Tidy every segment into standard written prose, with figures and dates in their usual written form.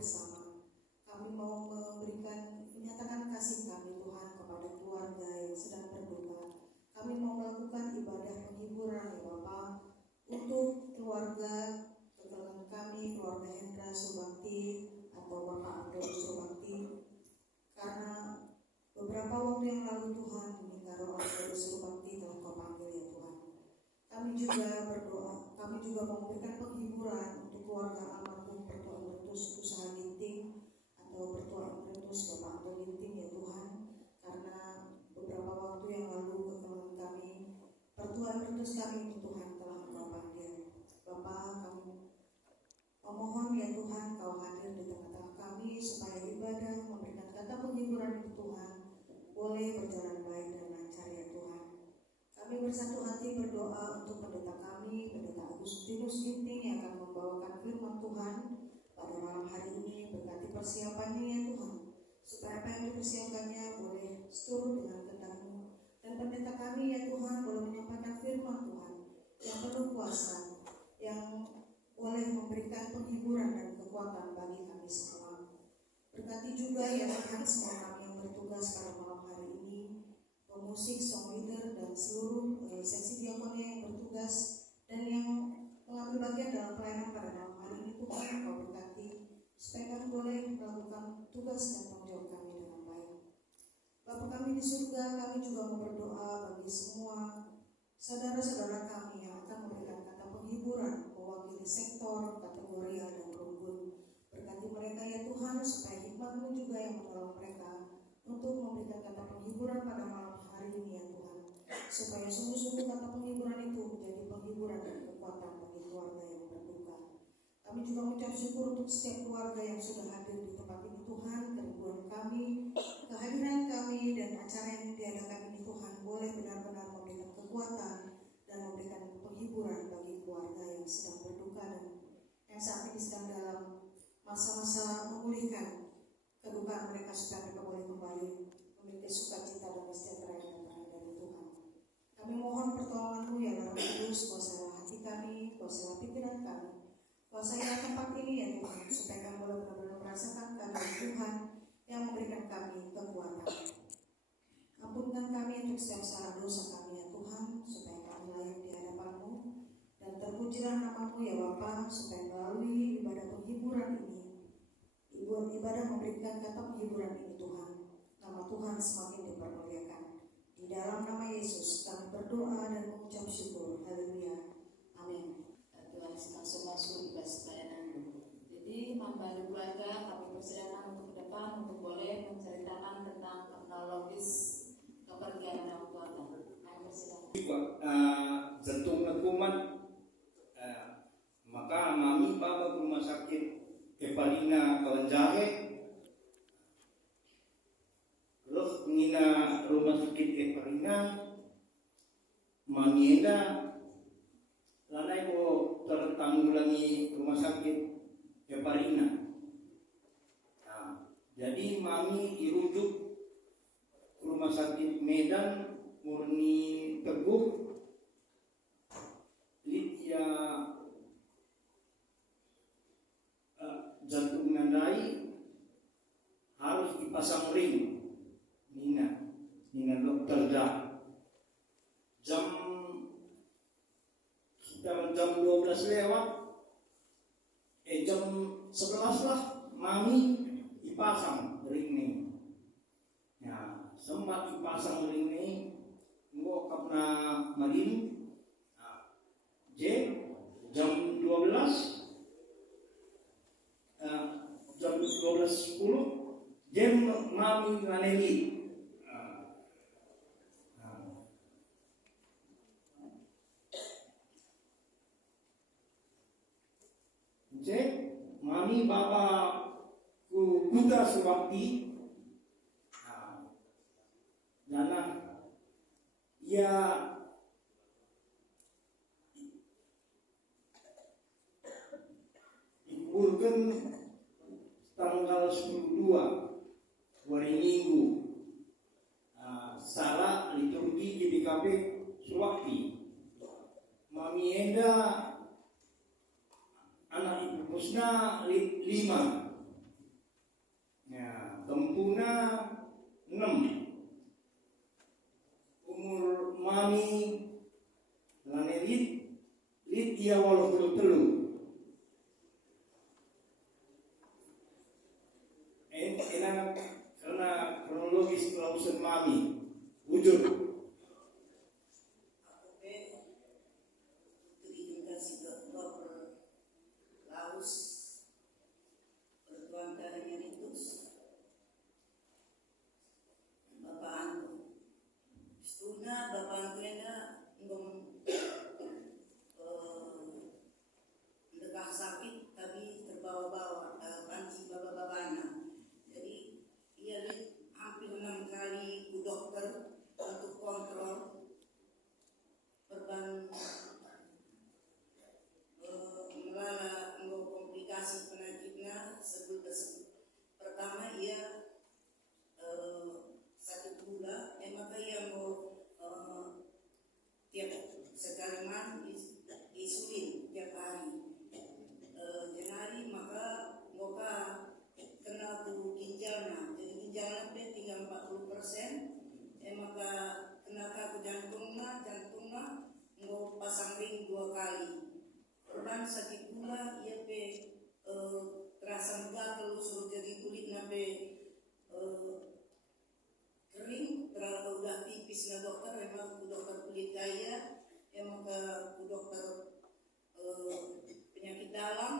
bersama. Kami mau menyatakan kasih kami Tuhan kepada keluarga yang sedang berduka. Kami mau melakukan ibadah penghiburan ya Bapa untuk keluarga kami, keluarga Hendra Subakti atau Bapak Abdul Subakti, karena beberapa waktu yang lalu Tuhan Karo Abdul Subakti telah Kau panggil ya Tuhan. Kami juga berdoa, kami juga memberikan penghiburan untuk keluarga almarhum Pertua Bertus Usaha Ginting atau Pertua Bertus Bapak Anto Ginting ya Tuhan, karena beberapa waktu yang lalu kekeluargaan kami, Pertua Bertus kami Tuhan telah Kau panggil. Bapak, kami memohon ya Tuhan Kau hadir di tengah-tengah kami supaya ibadah memberikan kata penghiburan itu Tuhan boleh berjalan baik dan lancar ya Tuhan. Kami bersatu hati berdoa untuk pendeta kami, Pendeta Agustinus Ginting yang akan membawakan firman Tuhan pada malam hari ini. Berkati persiapannya ya Tuhan, supaya apa yang dipersiapkannya boleh seturut dengan kehendak-Mu. Dan pendeta kami ya Tuhan boleh menyampaikan firman Tuhan yang penuh kuasa, yang boleh memberikan penghiburan dan kekuatan bagi kami semua. Berkati juga ya Tuhan semua kami yang bertugas pada malam hari ini, pemusik, song leader, dan seluruh seksi diakonia yang bertugas dan yang mengambil bagian dalam pelayanan pada malam hari ini. Tuhan Kau berkati supaya kami boleh melakukan tugas dan tanggung jawab kami dengan baik. Bapa kami di surga, kami juga mau berdoa bagi semua saudara-saudara kami yang akan memberikan kata penghiburan mewakili sektor, kategori, dan rumpun. Berkati mereka ya Tuhan supaya hikmat-Mu juga yang menolong mereka untuk memberikan kata penghiburan pada malam hari ini ya Tuhan, supaya sungguh-sungguh kata penghiburan itu menjadi penghiburan dan kekuatan bagi keluarga yang berduka. Kami juga mengucap syukur untuk setiap keluarga yang sudah hadir di tempat ini Tuhan. Kerinduan kami, kehadiran kami, dan acara yang diadakan ini Tuhan boleh benar-benar memberikan kekuatan dan memberikan penghiburan bagi keluarga yang sedang berduka dan yang saat ini sedang dalam masa-masa memulihkan kedukaan mereka supaya mereka boleh kembali memiliki sukacita dan sejahtera yang datang dari Tuhan. Kami mohon pertolongan-Mu ya Roh Kudus, kuasailah hati kami, kuasailah pikiran kami, kuasailah tempat ini ya Tuhan, supaya kami boleh benar-benar merasakan kehadiran Tuhan yang memberikan kami kekuatan. Ampunkan kami untuk setiap salah dosa kami ya Tuhan, supaya kami layak di hadapan-Mu, dan terpujilah nama-Mu ya Bapa, supaya melalui ibadah penghiburan ini, ibadah memberikan kata penghiburan ini Tuhan, nama Tuhan semakin dipermuliakan. Di dalam nama Yesus kami berdoa dan mengucap syukur. Haleluya. Amin. Tuhan langsung masuk ibadah pelayanan. Jadi membantu keluarga kami persilakan untuk ke depan untuk boleh menceritakan tentang kronologis kepergian orang tua kami. Kami persilakan. Jantung lekuman, maka mami bawa ke rumah sakit Evalina Kawanjahe, terus ngina rumah sakit Evalina, mangienda, lanai ko tertanggulangi rumah sakit Evalina. Nah, jadi mami dirujuk ke rumah sakit Medan Murni Teguh, Lidya jantung nandai harus dipasang ring. Nina dokter jam 12 lewat, jam 11 lah mami dipasang ring nih. Ya, sempat dipasang ring nih, gua karena malin. Jam 12 jam 12.10 jam mami nganeli. Mami bapak kuda Subakti. Nana ya dikuburkan tanggal 12 hari Minggu. Salah liturgi GBKP Subakti. Mami Enda anak ibu Musna 5. umur mami lane lit ia 83. Enak karena kronologis kelausan mami wujud sakit tapi terbawa-bawa panci bawa-bawanya. Jadi ia hampir 6 kali ke dokter untuk kontrol perban melala komplikasi penyakitnya sebut. Pertama ia sakit gula, maka ia mau tiap sekali insulin tiap hari. Jenari maka moga kena tu ginjalnya, jadi ginjalnya tinggal 40%, maka kena ke jantungnya mau pasang ring 2 kali. Korban sakit gula ia terasa gatal suruh jadi kulit nabe kering, terlalu udah tipis na dokter, memang dokter kulit kaya, maka dokter penyakit dalam,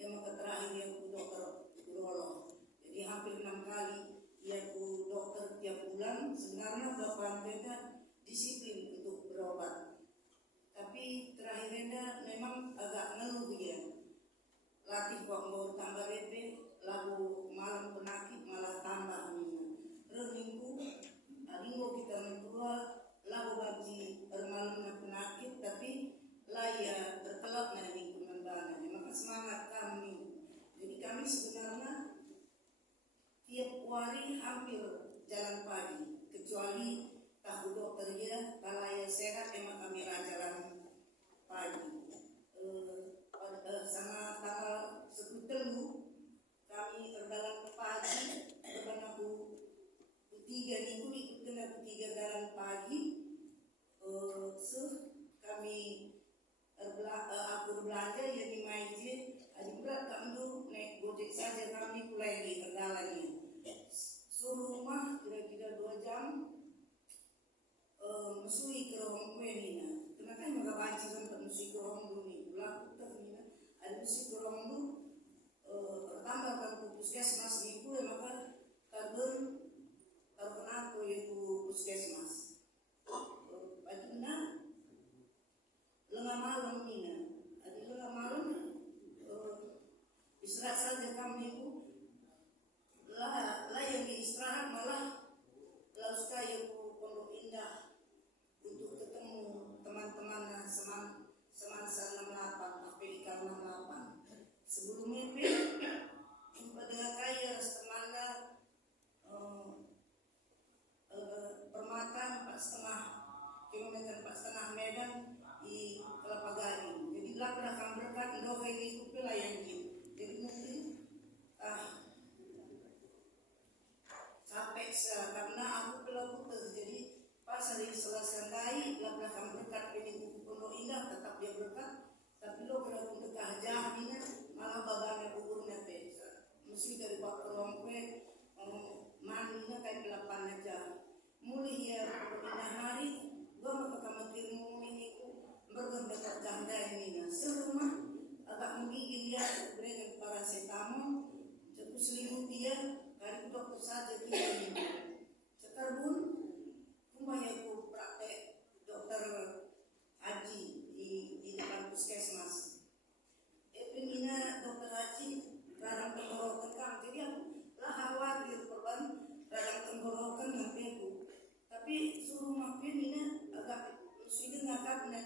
maka terakhir yang dokter urolog. Jadi hampir 6 kali ia dokter tiap bulan. Sebenarnya bapak beda disiplin untuk berobat, tapi terakhirnya memang agak ngeluh dia. Latih kok mau tambah BP, lalu malam penakit malah tambah minggu kita mentua lalu bagi malam penakit, tapi ya terkelak dari pengembangan. Maka semangat kami. Jadi kami sebenarnya tiap hari hampir jalan pagi, kecuali tahu dokter dia kalau ya sehat memang kami jalan pagi. Sama tanggal 10 kami berjalan pagi, bukan aku 3 minggu ikut kena 3 jalan pagi. Kami aku berbelanja ya di Maije, adik berat kami dulu naik gojek saja kami mulai di perjalanannya. Suruh rumah kira-kira 2 jam, mesui ke rohong kue nina. Kenapa yang mereka banci sampai mesui ke rohong dulu nih? Laku nina, ada mesui ke rohong dulu. Pertama kan puskesmas di kue maka karbon terkenal yaitu puskesmas. Bagaimana? Lengah malam nina, ada lengah malam istirahat saja kami itu lah yang diistirahat malah lalu saya Pondok Indah untuk ketemu teman-teman semansa 68 APK 68 sebelum itu jumpa dengan kaya temannya Permata 4,5 km 4,5 Medan di Kelapa Gading. Jadi lah belakang berkat doa itu pelayan gitu. Jadi mungkin capek karena aku pelaku jadi pas hari selesai dari lah belakang berkat ini Pondok Indah tetap dia berkat, tapi lo kalau untuk kahjah ini malah babanya kuburnya pesa. Mesti dari waktu rompe mandinya kayak 8 aja. Mulai ya Pondok Indah hari gua mau ke kamar ilmu ini bergerak janda ini serumah agak menggigil dia berikan paracetamol cukup selimut dia dari dokter saja kita ini seterbun kumanya aku praktek dokter haji di depan puskesmas penina dokter haji radang tenggorokan kan jadi aku lah khawatir korban radang tenggorokan nantiku tapi suruh makin ini agak sudah ngakapnya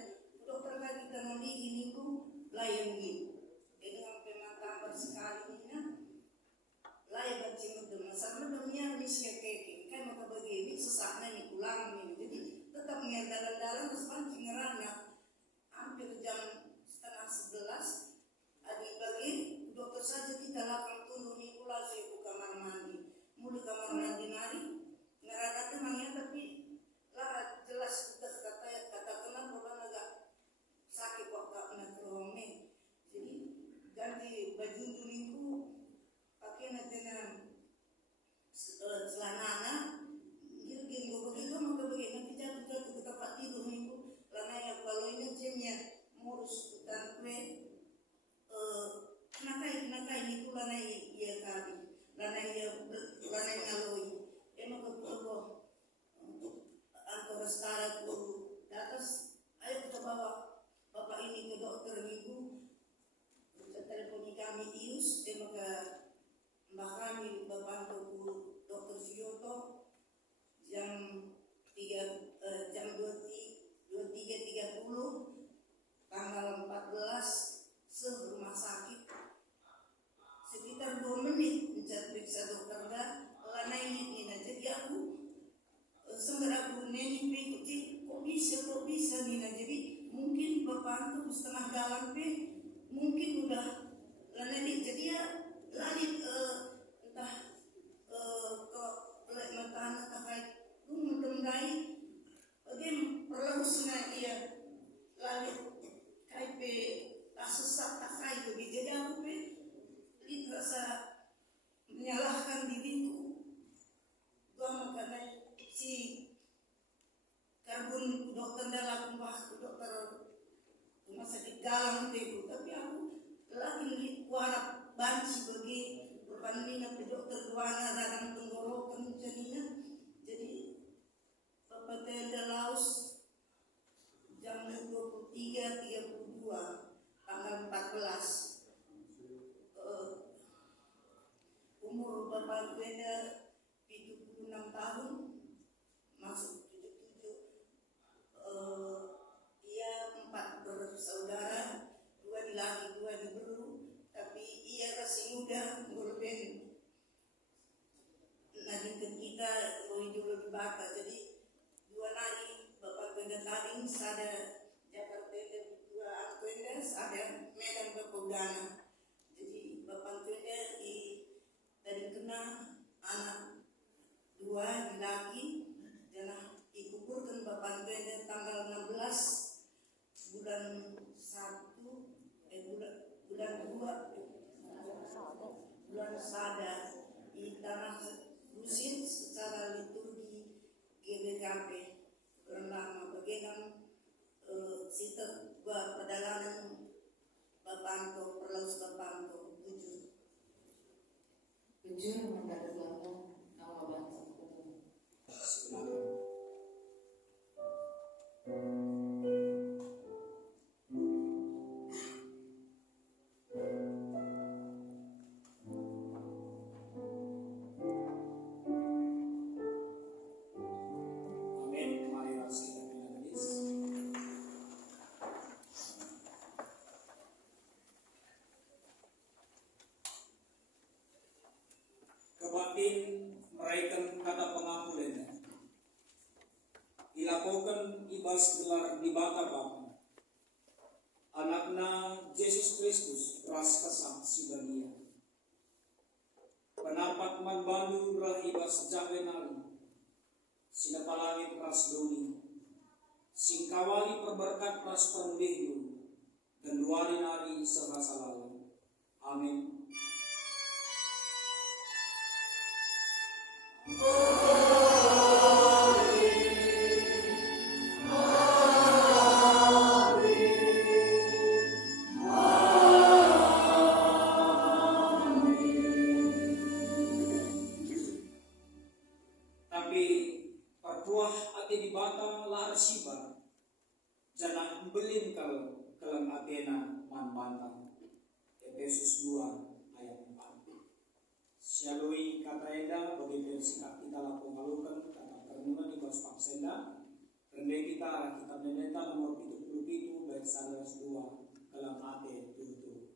dokter lagi kita mau ini ku layan gitu. Jadi sampai mata bersekali ini layan bacing itu masalah dunia misnya keke kan maka begini sesaknya nih pulang nih jadi tetap dalam terus pancing ngerana hampir jam 10:30 adik bagi dokter saja kita lakukan turun nih pulang saya ke kamar mandi mulai kamar mandi nari hari Bapak Tuku Dr. Sioto jam 23.30 tanggal 14 rumah sakit sekitar 2 menit mencari periksa dokter dan lana ini jadi aku segera aku neni pikir kok bisa Nina, jadi mungkin Bapak itu setengah jalan mungkin udah lana ini jadi ya lari entah ke mata kakai mendai again perlausnya dia lari KP tak sesat tak kayak begitu. Jadi aku rasa menyalahkan diriku gua karena si karbon dokter dalam dokter rumah sakit dalam itu, tapi aku lagi kuarap banci bagi perbandingan dokter kuana dalam tenggorokan jadinya. Jadi Bapak Tenda Laos jam 23.32 tanggal 14 umur Bapak Tenda 76 tahun masuk 77. Ia 4 bersaudara, 2 laki 2 dibelu, tapi ia masih muda ngurben nanti kita ideologi bata. Jadi 2 nari Bapak Tenda Taring ada Jakarta Tenda 2 Tenda ada Medan Pepodana. Jadi Bapak Tenda dari kena anak 2 laki dan dikuburkan Bapak Tenda tanggal 16 bulan 1 bulan 2 bulan Sada di tanah Rusin secara liturgi GBKP bernama bagian sitet pedalaman Bapanto Perlaus Bapanto 7 memperjuangkan nama bangsa kita. Meraihkan kata pengampunan dilakukan ibas gelar di bata Bapa anakna Yesus Kristus ras kesaksi bagia penapat manbandu rah ibas jawenali sinapalangit ras doni singkawali perberkat ras pandehyu dan duali nari serasa lalu. Amin. Efesus 2 ayat 4. Sialui kata enda bagi bersikap kita laku malukan kata permula di bawah paksenda rendai kita mendeta nomor 77 baik 102 dalam ate tutu.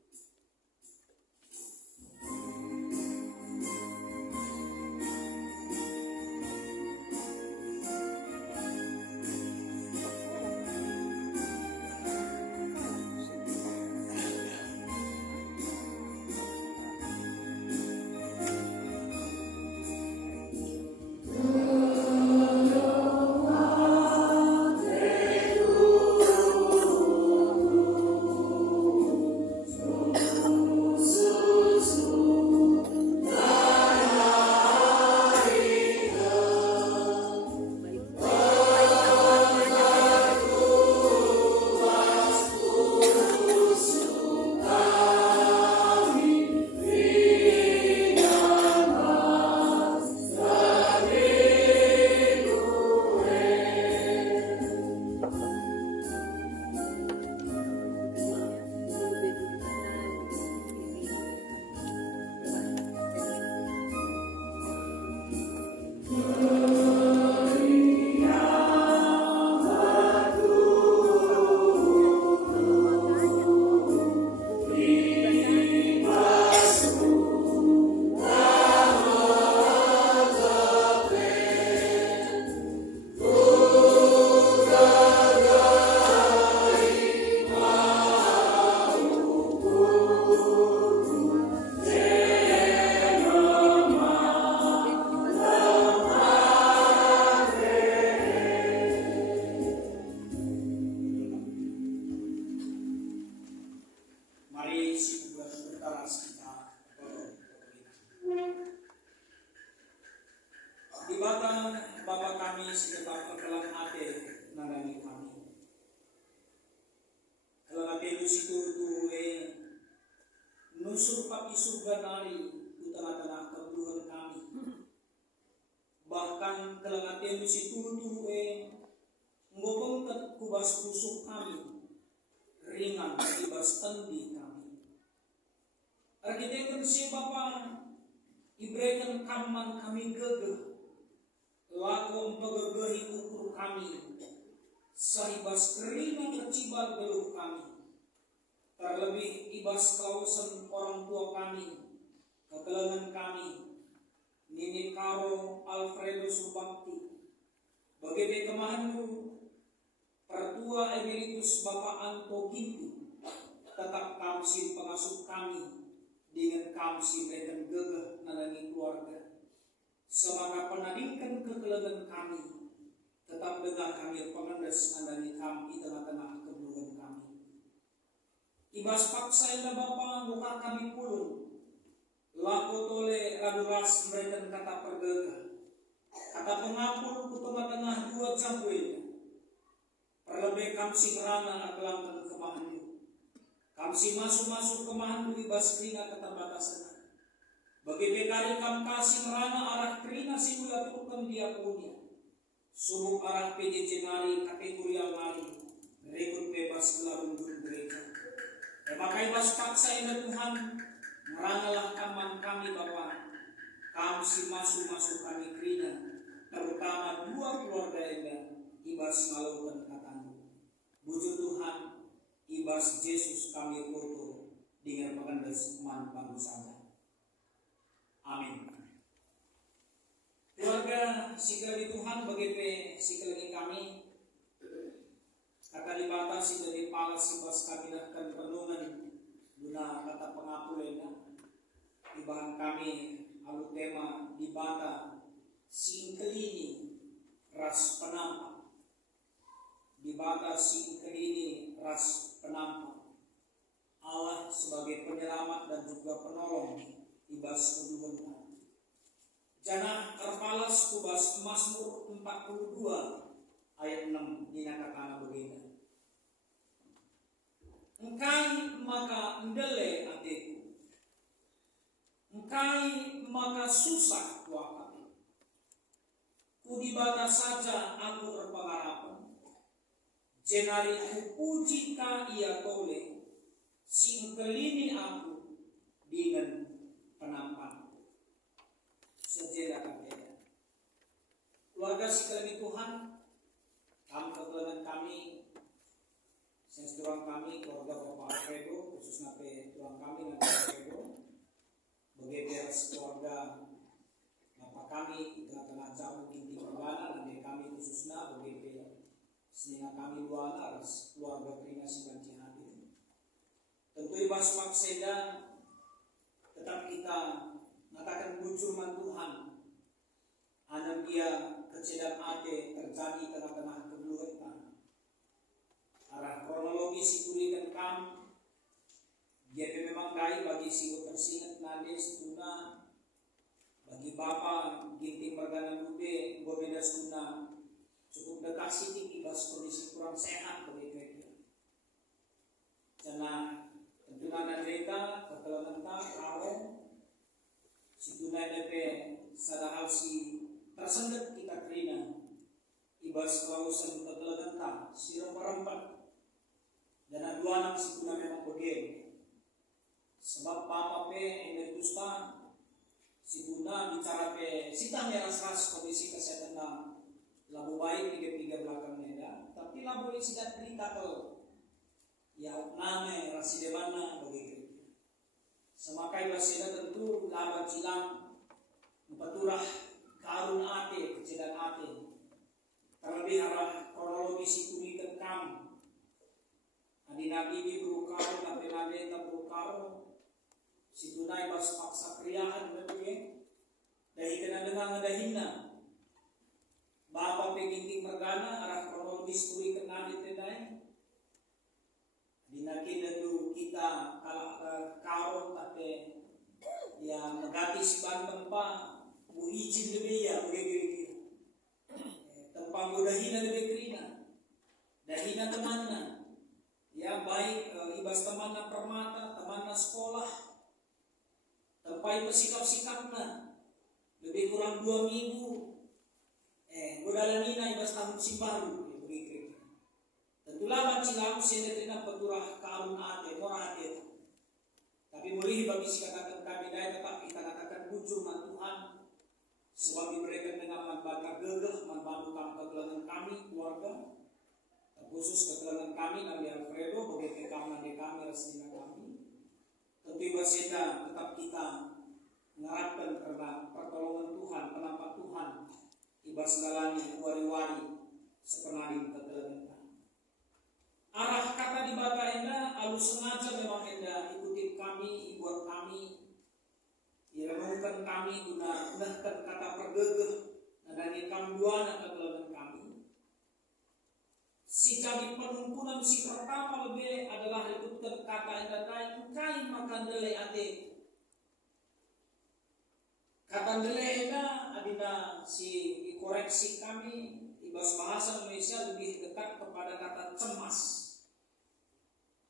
Bata Bapa kami sekitar kekelang ate nangani kami. Kelang ate lu situ tuwe nusur papi surga nari di tengah-tengah keburuhan kami. Bahkan kelang ate lu situ tuwe ngobongkat kubas kusuk kami ringan ibas tendi kami. Arkitektur si Bapa ibrekan kaman kami gegeh laku pegagahi ukur kami sahibas kerina kecibal geluh kami, terlebih ibas kausen orang tua kami kekelangan kami Nini Karo Alfredo Subakti bagaimana kemahanmu pertua emeritus Bapak Anto Gintu tetap kamsi pengasuh kami dengan kamsi berikan gegeh nalangi keluarga. Semaka penadingkan kekelangan kami, tetap dengar kami pengendes andani kami di tengah-tengah keburuhan kami. Ibas paksa ila Bapa buka kami pulun, laku tole raduras memberikan kata pergegah, kata pengapul ku tengah-tengah dua jambuin, perlebih kamsi ngerana akelangkan kemahanmu, kamsi masuk-masuk kemahanmu ibas krina keterbatasan. Bagi bekari kam kasih merana arah kerina si mula tukang dia punya. Subuk arah PJJ nari kategori nari. Rekut bebas gelarun dulu gereja. Makai bas paksa ina Tuhan. Meranalah kaman kami Bapa. Kam si masuk kami kerina. Terutama dua keluarga enda. Ibas ngalaukan katamu. Bujur Tuhan. Ibas Yesus kami foto. Dengan pengendes man bangsa. Amin. Keluarga sikali Tuhan begitu sikali kami akan dibatasi dari palas sibas kami akan penuhan guna kata pengapulena ibahan kami alu tema dibata singkelini ras penampak dibata singkelini ras penampak Allah sebagai penyelamat dan juga penolong ibas kedua Janah terpalas kubas Mazmur 42 ayat 6 dinakatana begini. Engkai maka ndele hatiku, engkai maka susah tuakan. Kudibata saja aku berpengharapan. Jenari ku puji ka ia tole, singkelini aku dengan penampan. Sejarah kami, keluarga sekalian Tuhan, kami kekelangan kami, seseorang kami, keluarga Bapak Alfredo, khususnya tuang kami nanti Alfredo, begitu keluarga Bapak kami, tengah-tengah jauh inti pergana, nanti kami khususnya begitu sehingga kami dua anak, keluarga Trina Sibanci Hati. Tentu ibas makseda, tetap kita mengatakan bujurman Tuhan anak dia kecedap ate terjadi tengah-tengah keburukan arah kronologis diberikan kam dia memang kai bagi siwo tersingat nade setuna bagi bapa ginti mergana bude gomeda setuna cukup dekat siti ibas kondisi kurang sehat bagi mereka karena tentunya mereka kekelangan karo situna DP sadahal si tersendat kita kerina ibas kausan kekelangan tak sirap perempat dan dua anak situna memang begini sebab papa pe emeritus ta situna bicara pe sita meras-ras kondisi kesehatan labu baik tiga belakang neda tapi labu ini sidat berita kalau ya name rasidemana begitu semakai basida tentu laba cilang paturah karun ate kecilan ate terlebih arah kronologis itu kam adi nabi di berukaro nabi nabi tak berukaro situ naik bas paksa kriahan betul dari kena dengar ngadahinna bapa peginting mergana arah kronologis itu kena ditedai dinaki dulu kita kalau karo tapi ya negatif ban tempat bu izin lebih ya begitu Tepanggo dahina lebih kerina, dahina temanna, ya baik ibas temanna permata, temanna sekolah, tempai bersikap-sikapna, lebih kurang 2 minggu, godalanina ibas tahun simbaru, begitu. Tentulah bancilam sendetina peturah kaum ate, morah ate. Tapi boleh bagi si katakan kami daya tetap kita katakan bujur Tuhan. Sebab diberikan dengan manfaat gegah, manfaat kegelangan kami, keluarga, khusus kegelangan kami, Nabi Alfredo, bagi kami resina kami. Tentu ibasenda tetap kita mengharapkan karena pertolongan Tuhan, penampak Tuhan, ibas dalani wari-wari sepenari kegelangan kami. Arah kata di bata enda, alus sengaja memang enda ikuti kami, buat kami. Menemukan kami guna menahkan kata pergegeh dan ikam dua dan kegelangan kami. Si jadi penumpunan si pertama lebih adalah ikutkan kata yang datai kai makan dele ate. Kata dele ena adina si koreksi kami ibas bahasa Indonesia lebih dekat kepada kata cemas.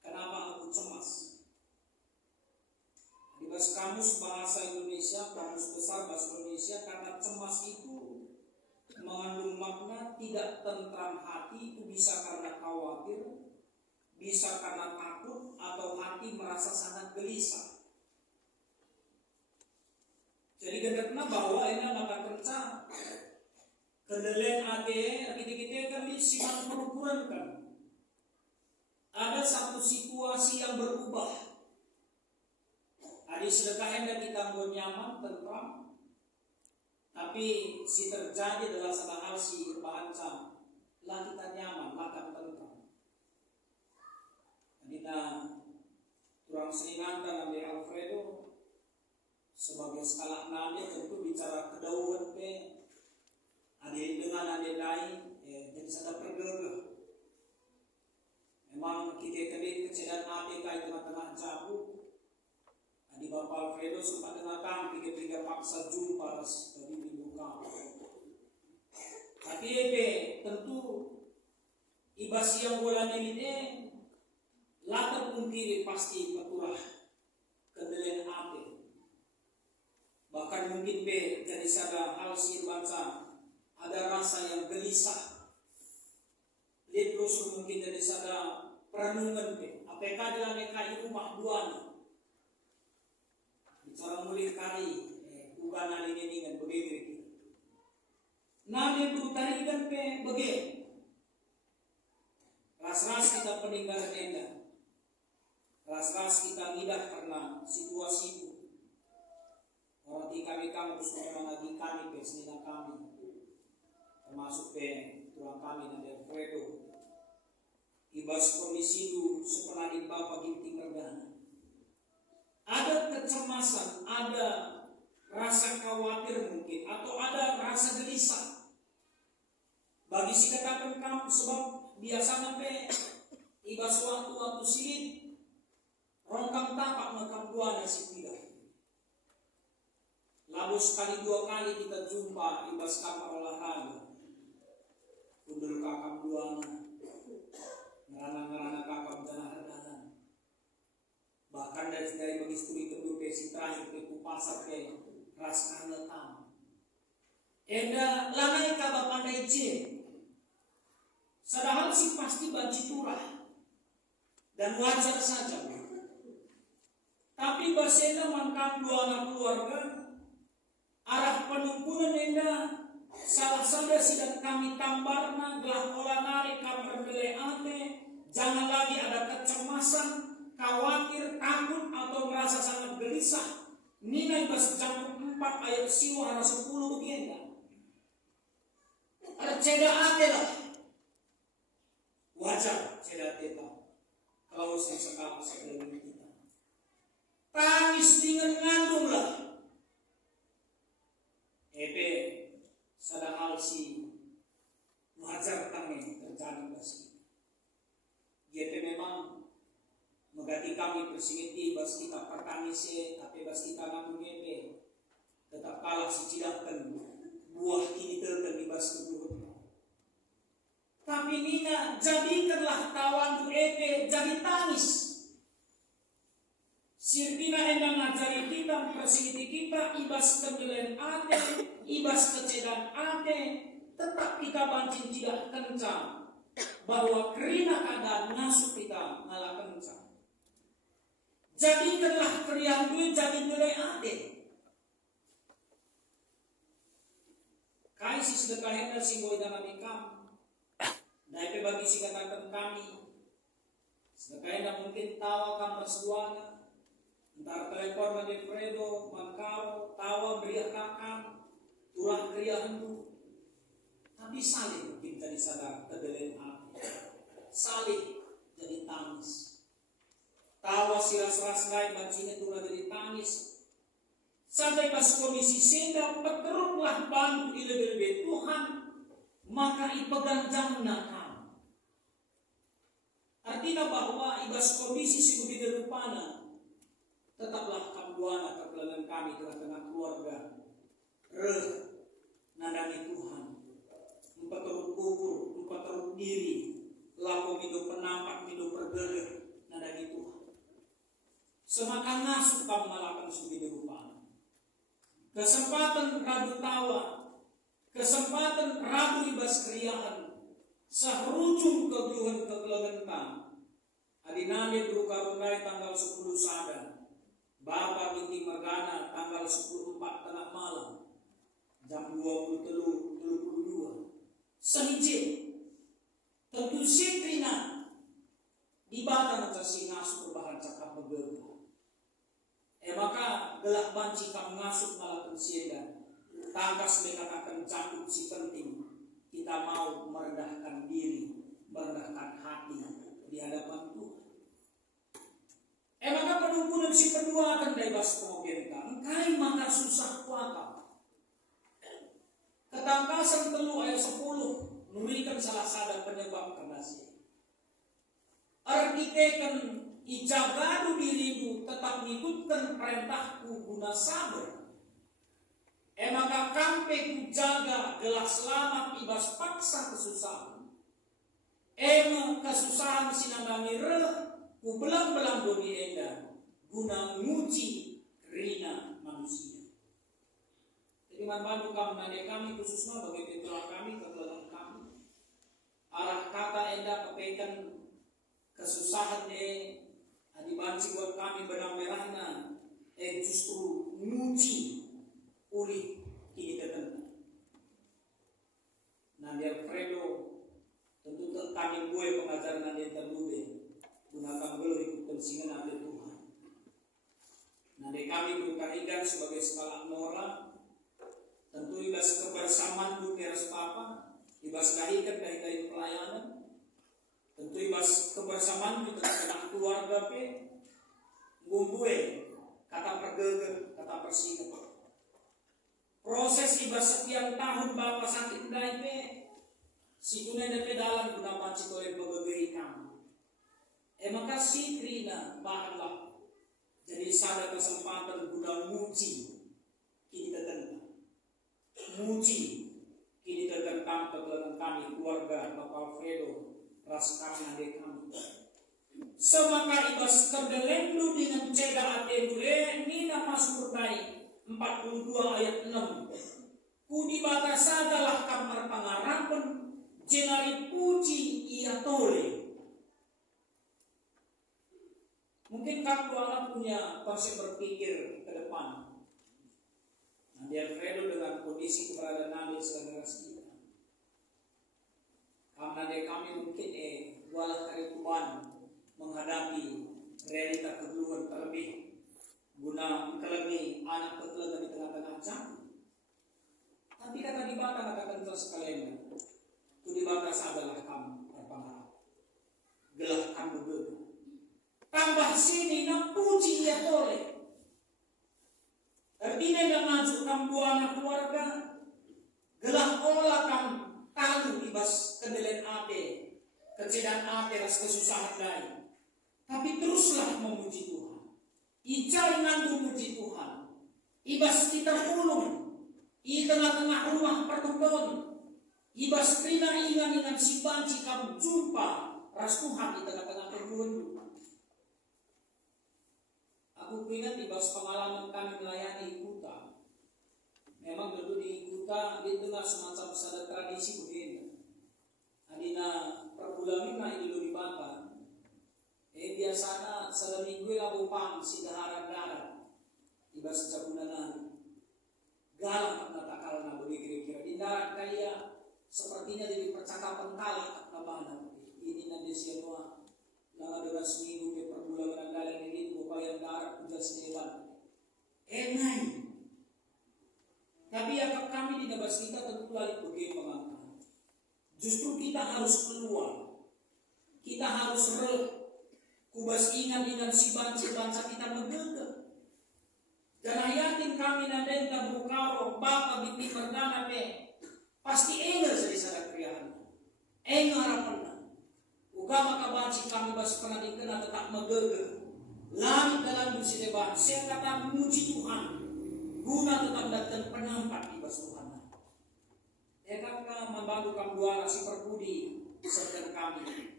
Kenapa aku cemas? Ibas kamus bahasa Indonesia, kamus besar bahasa Indonesia, kata cemas itu mengandung makna tidak tentram hati, itu bisa karena khawatir, bisa karena takut, atau hati merasa sangat gelisah. Jadi gendekna bahwa ini mata kerja kedelen ate, kita kan siman perukuran kan. Ada satu situasi yang berubah. Hari sedekah dan kita mau nyaman, tentram, tapi si terjadi adalah salah hal si bahasa lah kita nyaman, makan tentram. Kita kurang serinanta Nabi Alfredo sebagai skala nabi tentu bicara kedauan pe ada dengan ada lain, jadi sadar pergegeh. Memang kita tadi kecedaan api kait tengah-tengah jauh. Di Bapak Alfredo sempat dengarkan tiga paksa jumpa tadi dibuka. Tapi tentu ibas yang bulan ini latar pungkiri pasti peturah kedelen ape. Bahkan mungkin jadi sada hal si baca ada rasa yang gelisah. Lihat terus mungkin jadi sada perenungan apakah dalam nekai rumah duana. Bicara mulih kari, bukan hal ini dengan begitu. Nabi bertarikan pe begitu. Ras-ras kita peninggalan enda, ras-ras kita ngidah karena situasi itu. Orang kami harus mengalami kami pe senina kami, termasuk pe tulang kami dan Alfredo. Ibas kondisi itu sepenari Bapak ginting regana. Ada kecemasan, ada rasa khawatir mungkin, atau ada rasa gelisah. Bagi si katakan kamu sebab biasa sampai ibas waktu silit, rongkang tapak makam dua nasi tidak. Lalu sekali 2 kali kita jumpa ibas kamar olahraga, kudul kakam dua ngerana kakam tanah redanan. Bahkan dari bagi studi kedua pesi terakhir ke pasar ke ras letam. Enda lanai kaba pandai je. Sadahal si pasti banci turah dan wajar saja. Tapi basenda mangkam 2 anak keluarga arah penumpunan enda salah sada sidat kami tambarna gelah olah narik kabar beleane. Jangan lagi ada kecemasan, khawatir, takut, atau merasa sangat gelisah. Nina ibas campur 4 ayat siwa ada 10 begini. Ada ceda ate lah. Wajar ceda ate lah. Kalau sesekali sekali kita. Tangis dengan ngandung lah. Sada hal si wajar kami terjadi basi. Memang megati kami persingiti bas kita pertanisi tapi bas kita ngaku tetap kalah si cidahkan buah kini terken di bas keburuk Tapi nina jadikanlah tawandu ete jadi tangis. Sirpina endang ngajari kita, persingiti kita, ibas kebelen ate, ibas kecedan ate, tetap kita bancing tidak kencang. Bahwa kerina keadaan ngasuh kita ngalah kencang. Jadikanlah krian duit jadi nilai ate. Kai si sedekah hendak singgoi dalam ikam. Daipe bagi si katakan kami. Sedekah hendak mungkin tawa kamar seduanya. Entar telepon na Fredo, Mankaro, tawa beriak kakang, turah kriya hendu. Tapi salih kita disadar kedelen api. Salih jadi tangis. Tawa siras-ras lain bancinya turah jadi tangis. Sampai pas komisi sehingga peteruklah bantu di lebih Tuhan, maka ipegang jamna kamu. Artinya bahwa ibas komisi sebegitu rupana. Tetaplah kambuana kebelangan kami tengah-tengah keluarga. Nadani Tuhan. Empat kubur, empat diri. Laku hidup penampak, hidup bergerak. Nadani Tuhan. Semakan ngasuh kamu malakan sebegitu rupa. Kesempatan radu tawa. Kesempatan radu ibas kriaan. Sahrujung kegeluhan kamu. Adinane berukarunai tanggal 10 sadar. Bapak binti Magana tanggal 10.4 tengah malam jam 23.32 sehijin tentu sitrina di batang casi ngasuh berbahan cakap begega. Maka gelak banci kam ngasuh ngalakan sieda tangkas mengatakan cakup si penting kita mau merendahkan diri, merendahkan hati di hadapan Tuhan. Maka penumpunan si kedua akan daibas pengogenta. Engkai maka susah kuaka. Ketangkasan telu ayat 10 memberikan salah satu penyebab kerdasi. Arkiteken ijagadu dirimu tetap ngikutkan perintahku guna sabar. Maka kampe ku jaga gelah selamat ibas paksa kesusahan. Kesusahan sinambangi ku belang-belang doni enda guna nguji kerina manusia. Jadi manfaat kami khususnya bagi petulah kami kebelang kami. Arah kata enda kepaikan kesusahan adibanci buat kami benang merahna justru nguji uli kini tertentu. Nanti Alfredo tentu kami gue pengajaran nanti terlube. Gunakan beliau ikut pensingan ada Tuhan. Nanti kami berkaitan sebagai skala moral. Tentu ibas kebersamaan dunia sepapa, ibas dahikan dari pelayanan. Tentu ibas kebersamaan di tengah keluarga pe, ngumpul kata pergeger, kata persingan. Proses ibas sekian tahun bapak sakit dai pe, si tunai dan pedalan guna panci oleh berbagai kamu. Maka si Trina bahanlah jadi sadar kesempatan guna muji kini tertentang. Muji kini tertentang kebenaran kami keluarga Bapak Alfredo ras kami adik kami. Semaka ibas kerdelendu dengan ceda atendule nina masuk berkai 42 ayat 6. Kudi batas adalah kamar pengarapan jenari puji ia tole. Mungkin kamu anak punya konsep berpikir ke depan. Nanti Alfredo dengan kondisi keberadaan Nabi segeneras kita. Karena kami mungkin walah karikuan menghadapi realita kegeluhan terlebih guna kelebih anak kegeluhan di tengah-tengah jam. Tapi kata di batang katakan terus sekalian, itu di batas adalah kamu berpengaruh. Gelah kamu berdua. Tambah sini nak puji ya boleh. Artinya dah ngajak kamu anak keluarga, gelah olah kamu tahu ibas kendelen ate, kecedan ate ras kesusahan lain. Tapi teruslah memuji Tuhan. Ijai ngandung memuji Tuhan. Ibas kita pulung, i tengah-tengah rumah pertemuan, Ibas trina ingan si banci kamu jumpa ras Tuhan di tengah-tengah perguruan. Aku ingat ibas pengalaman kami melayani Kuta. Memang dulu di Kuta di tengah semacam ada tradisi begini. Adina perbulan ini dulu di Batam. Biasanya salah minggu lalu pang si daharan ibas jabunan galang kata kalna begitu kira-kira di darat kaya sepertinya jadi percakapan kalak apa ini nanti siapa lama dengan seminggu ke perbulan galang ini upaya darat ujar sedewan enai. Tapi yang kami di nabas kita tentu lagi begini mengangkat. Justru kita harus keluar. Kita harus kubas ingat si bangsa kita menggegep. Dan yakin kami nanti kita berukaro Bapak binti perdana pasti engel dari sana kriaan. Engel harapan. Ugama kabanci kami bas pernah dikena tetap menggegep. Langit dalam dusi debat. Saya kata memuji Tuhan. Guna tetap datang penampak di bas Tuhan. Kakak membantu kamu dua si perpudi serta kami.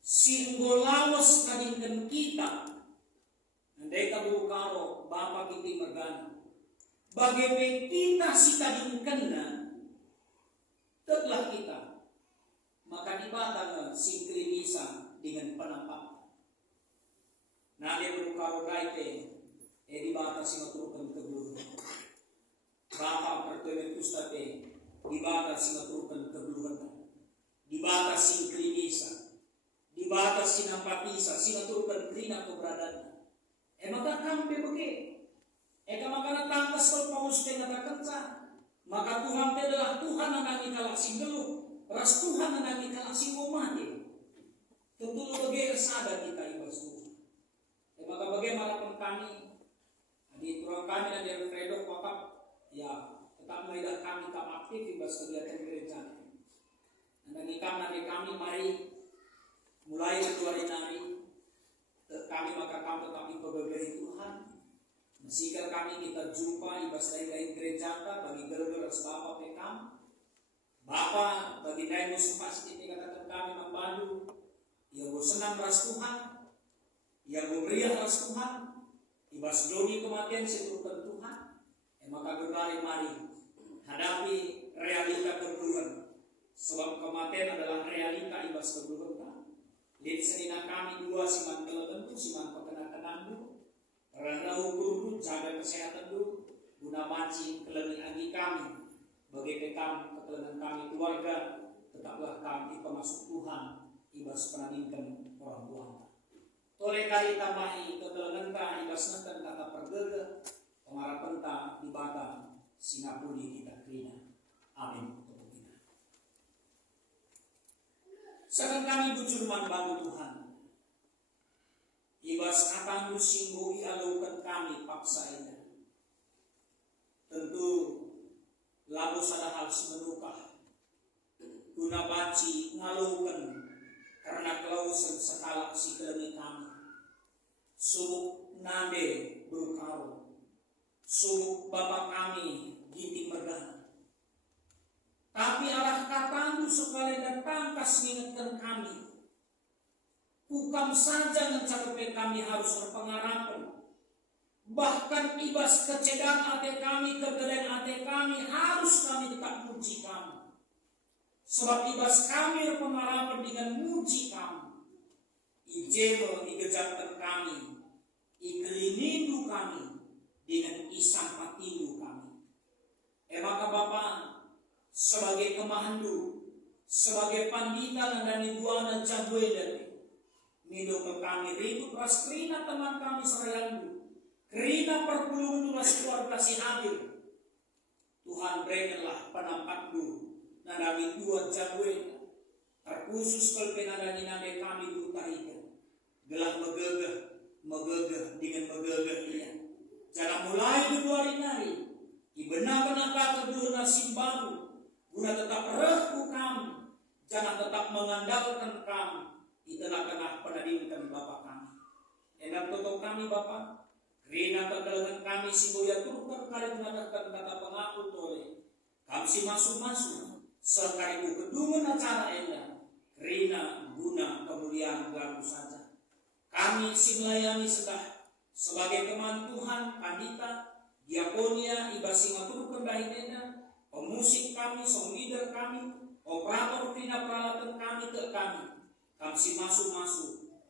Si lawas kadingkan kita. Andai kamu karo Bapak kita mergana. Bagaimana kita si kadingkan telah kita. Maka dibatang si bisa dengan penampak. Nah dia berukaro raite. Dibata si maturukan keburu. Bapak pertolongan kustate. Dibata si maturukan keburu. Dibata si bisa. Dibata si nampatisa. Si maturukan krina keberadaan. Maka kampe beke. Maka natangkas kalau paus te natakansa. Maka Tuhan te adalah Tuhan yang nangi kalaksi geluh. Ras Tuhan yang nangi kalaksi umate. Tentu bege sadar kita ibas Tuhan. Maka bagaimana pun kami di ruang kami dan di Fredo Wakaf ya tetap melihat kami tetap aktif ibas kegiatan gereja. Dan kami mari mulai kedua hari kami maka kami tetap dipegawai Tuhan. Jika kami kita jumpa ibas lain gereja bagi gerger sebab pekam Bapak bagi daimus pasti katakan kami membantu yang senang ras Tuhan yang memberi ras Tuhan ibas doni kematian seturukan Tuhan. Maka berlari mari hadapi realita kebeluan. Sebab kematian adalah realita ibas kebeluan. Lihat senina kami dua siman kelebentu siman pekenakan dulu. Karena ukur jaga kesehatan dulu. Guna mancing keleni agi kami. Bagi pekam kekelengan kami keluarga. Tetaplah kami pemasuk Tuhan. Ibas penaningkan orang tua. Oleh kali tambahi ketelengan ka ibas neken kata pergega pengarapan ta di Batam Singapura kita krina. Amin. Sekarang kami bujur bantu Tuhan. Ibas katanggu singgo ialukan kami paksa ini. Tentu lalu ada hal semenukah. Guna banci ngalukan karena kelausan sekala si keleni kami. Sumuk nade berukaro. Sumuk bapak kami ginting mergana. Tapi arah katamu sekali datang kas mengingatkan kami. Bukan saja mencapai kami harus berpengarapan. Bahkan ibas kecedaan hati kami, kegelian hati kami harus kami tetap muji kami. Sebab ibas kami berpengarapan dengan muji kami. Ijelo digejapkan kami, ikelinindu kami dengan isang patilu kami. Maka Bapak sebagai kemandu, sebagai pandita dan ibuana jagweden, mido ke kami ribut ras krina teman kami serayandu, krina perpuluhan tulas keluarga si hadir. Tuhan berikanlah penampakmu, nadami dua jagweden, terkhusus kelpenadani nade kami berutarikan. Gelah megegeh dengan megegeh dia. Jangan mulai dua hari dibenar-benar kedua nasib baru. Guna tetap rehku kami. Jangan tetap mengandalkan kami di tengah-tengah penadimkan Bapak kami. Enak tutup kami Bapak. Rina kegelengan kami si boya turkan kali mengadakan kata pengaku tole. Kami si masuk-masuk. sekaligus kedungan acara enda rina guna kemuliaan Tuhan saja. Kami melayani sebagai teman Tuhan, pandita, diakonia, iba singatur kendai enda, pemusik kami, song leader kami, operator rina peralatan kami ke kami si masuk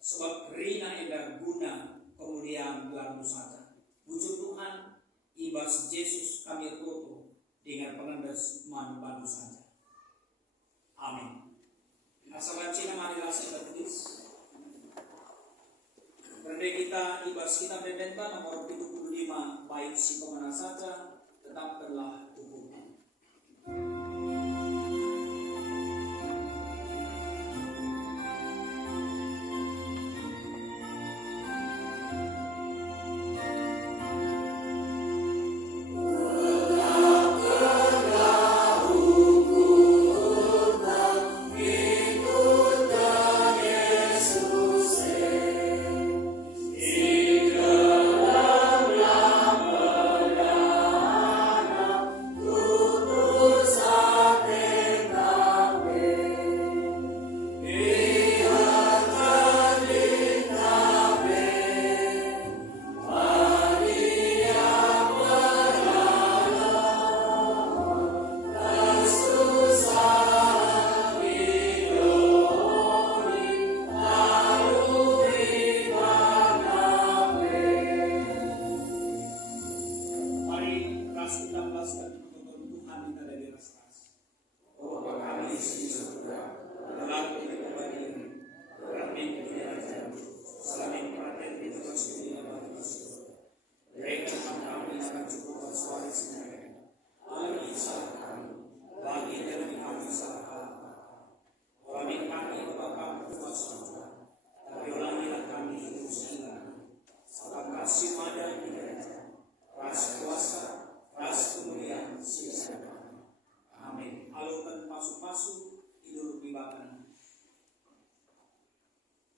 sebab rina enda guna kemuliaan Tuhan saja. Wujud Tuhan ibas Yesus kami foto dengan pengendas manfaat saja. Amin. Asalan Cina marilah kita tulis. Berde kita ibas kita berdenta nomor 75 baik si pemana saja tetap telah hukumnya.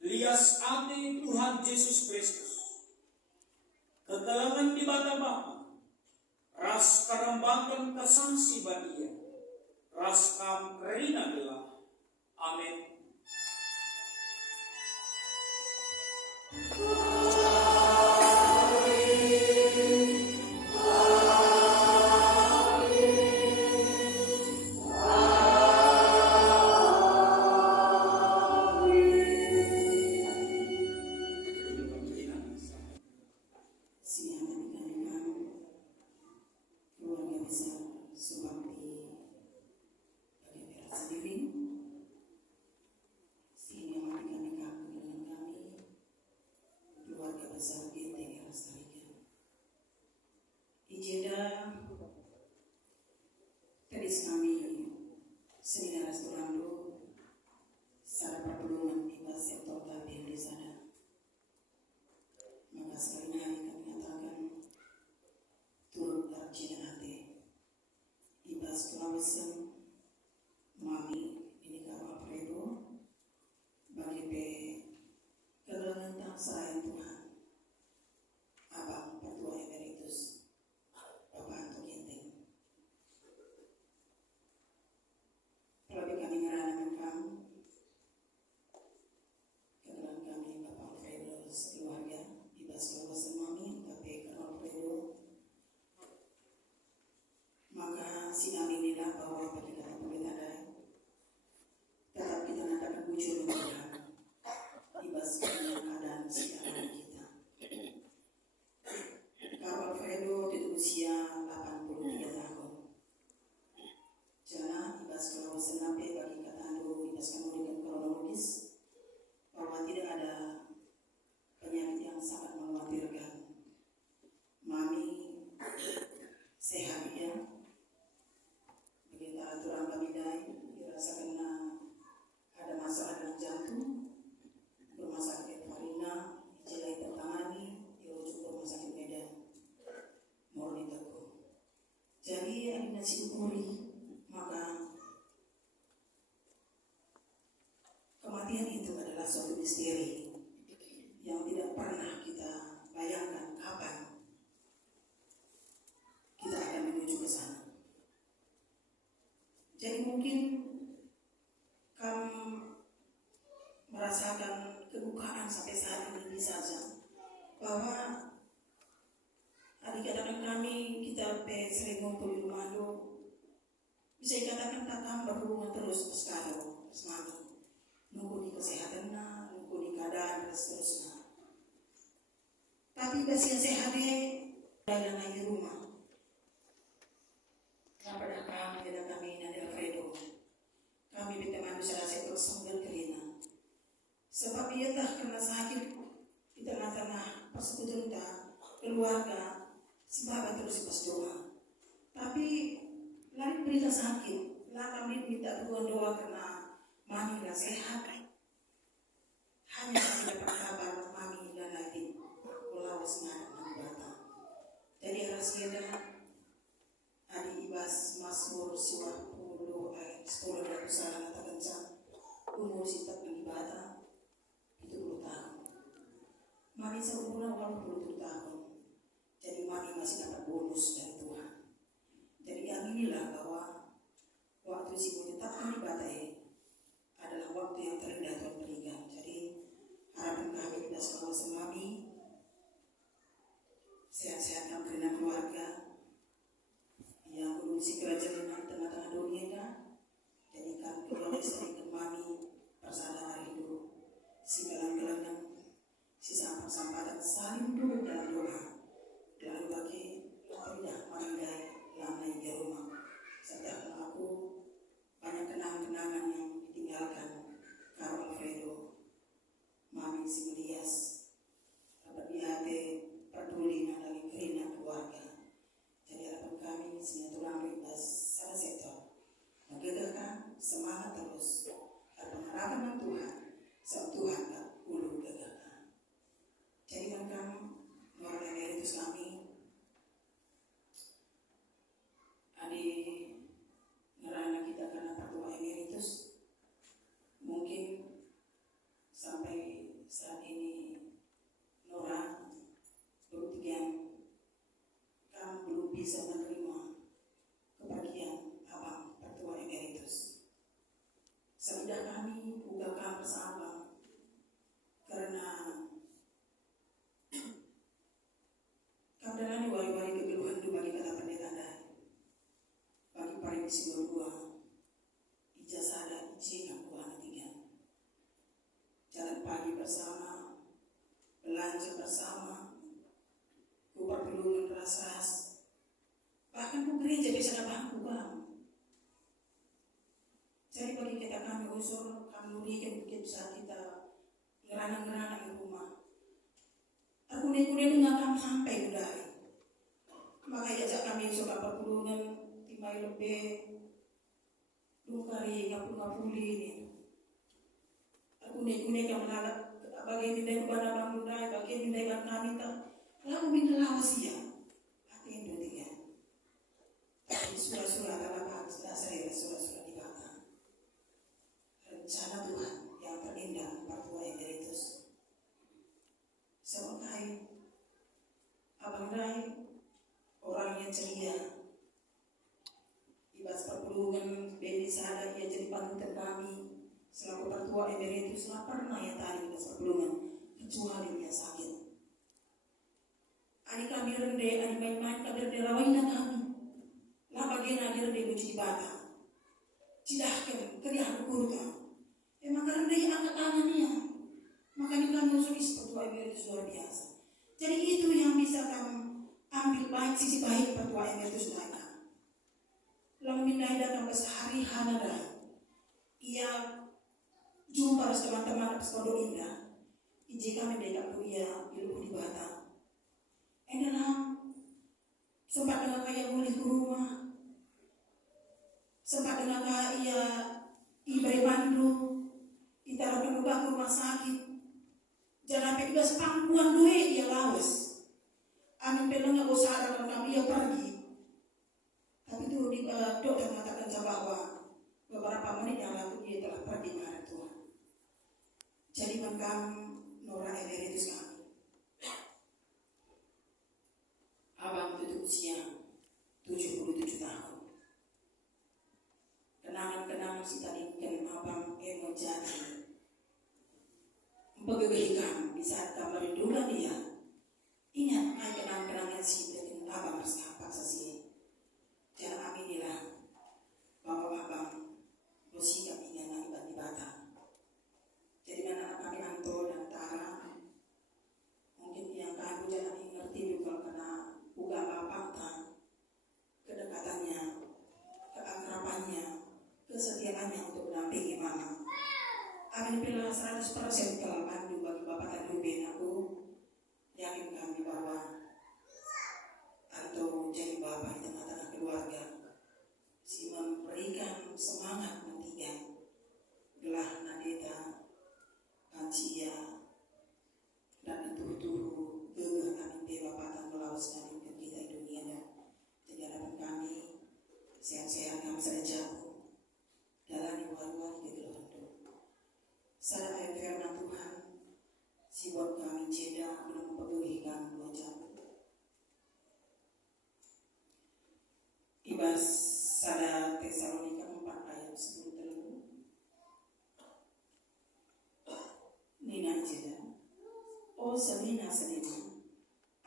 Lias ate Tuhan Yesus Kristus, ketelangan di bata Bapa, ras karembakan kesangsi badia, ras kam kerina gelah. Amin. Jadi mungkin kamu merasakan kebukaan sampai saat ini saja, bahwa adik-adik kami kita sering ngumpul di rumah itu, bisa dikatakan kakak berhubungan terus sekarang, semangat nunggu di kesehatannya, nunggu di keadaan dan seterusnya. Tapi besi sehatnya dalam di rumah. Pada kami ada kami Nadia Alfredo, kami berteman bisa sektor sambil kerina. Sebab ia tak kena sakit di tengah-tengah persekutuan keluarga, si bapa terus pas doa. Tapi lari berita sakit, lah kami minta doa karena mami dah sehat. Hanya kami dapat kabar mami dan lagi pulau semangat menibata. Jadi rahasia Adi Ibas Masmur Siwah Puluh ayat 10 dan usaha kata kencang umur sitak menibata 70 tahun. Mami seumurnya 80 tahun. Jadi mami masih dapat bonus dari Tuhan. Jadi aminilah bahwa waktu si mau tetap menibata adalah waktu yang terindah Tuhan berikan. Jadi harapan kami tidak selalu semami sehat-sehat dalam kerana keluarga yang kondisi kerajaan di tengah-tengah dunia kan. Jadikan keluarga sering kemami persadaran hidup si gelang-gelang si sampah-sampah dan saling duduk dalam doa. Lalu bagi tidak mandai lama di rumah. Serta aku banyak kenangan-kenangan yang ditinggalkan Karo Alfredo, Mami Similias, dapat di hati peduli mengenai kerina keluarga. Jadi harapan kami sehingga tulang rindas salah sektor menggegahkan semangat terus harapan Tuhan sebab Tuhan tak ulu gagahkan. Jadi mereka orang emeritus kami adik ngerana kita karena pertua emeritus mungkin sampai saat ini Nora berutian kamu belum bisa menerima kepergian abang pertua emeritus. Sudah kami bukakan bersama karena Kamdalan wali-wali kegeluhan itu bagi kata pendeta bagi paling simbol dua ijazah dan izin aku anak tiga. Jalan pagi bersama, belanja bersama, ku perlindungan keras-keras, bahkan ku gereja bisa dapat bang. Jadi bagi kita kami usul, kami berikan mungkin saat kita ngerana-ngerana di rumah. Aku nih dengan kamu sampai udah. Maka jajak kami suka perlindungan timai lebih dukari ngapuli ini. Aku nih kamu nalar bagi minta kepada bang Lundai, bagi minta kepada kami tak. Lalu minta lawas ya. Hati itu tiga. Tapi surah-surah dalam saya surah-surah dikata. Rencana Tuhan yang terindah pertua emeritus. Sebagai abang Rai orang yang ceria, Ibas perpulungan Beni Sada ia jadi panutan kami selaku pertua emeritus. Lah pernah ya tadi Ibas perpulungan kecuali dia sakit. Adik kami rende, adik main-main kami rende rawainan kami. Lah bagian adik rende mencuci bata. Tidakkan keriak kurga. Emang rende yang angkat tangannya. Makanya kami usul pertua emeritus luar biasa. Jadi itu yang bisa kamu ambil baik sisi baik pertua emeritus mereka. Lalu mindai datang ke sehari hanada. Ia jumpa teman-teman di Pondok Indah. Iji kami dekat kuliah ilmu di Batam. Dalam sempat dengan kaya boleh ke rumah. Sempat dengan kaya ibai Bandung. Ditaruh ke rumah sakit. Jangan sampai juga sepangkuan duit dia lawas. Amin pelang nggak usah dalam kami ya pergi. Tapi itu dokter mengatakan bahwa beberapa menit yang lalu dia telah pergi menghadap Tuhan. Jadi makam Nora emeritus kami. Abang itu usia 77 tahun. Karena si tadi kan abang emo jadi pegegehkan di saat kamar dulu dia. Ingat kayak kenang-kenangan si dengan abang bersahabat sesi. Jangan aminilah bahwa abang bersikap ingin ibadah. Jadi anak kami Anto dan Tara mungkin yang kami jangan ngerti juga karena uga bapak kedekatannya, keakrabannya, kesetiaannya untuk mendampingi mama. Amin pilih 100% kalau Andu bagi bapak dan Ruben. Aku yakin kami bahwa Anto jadi bapak di tengah-tengah keluarga, si memberikan semangat mentikan gelah Nadeta, Ancia, dan tuh gegah amin be bapak dan melawas nabi ke kita di dunia dan jadi harapan kami sehat-sehat kami saja jauh dalam luar-luar di gelombang. Saya ayat firman Tuhan, si buat kami jeda belum mempedulikan 2 jam. Ibas sada Tesalonika 4 ayat 10 terlalu. Nina jeda. Oh selina,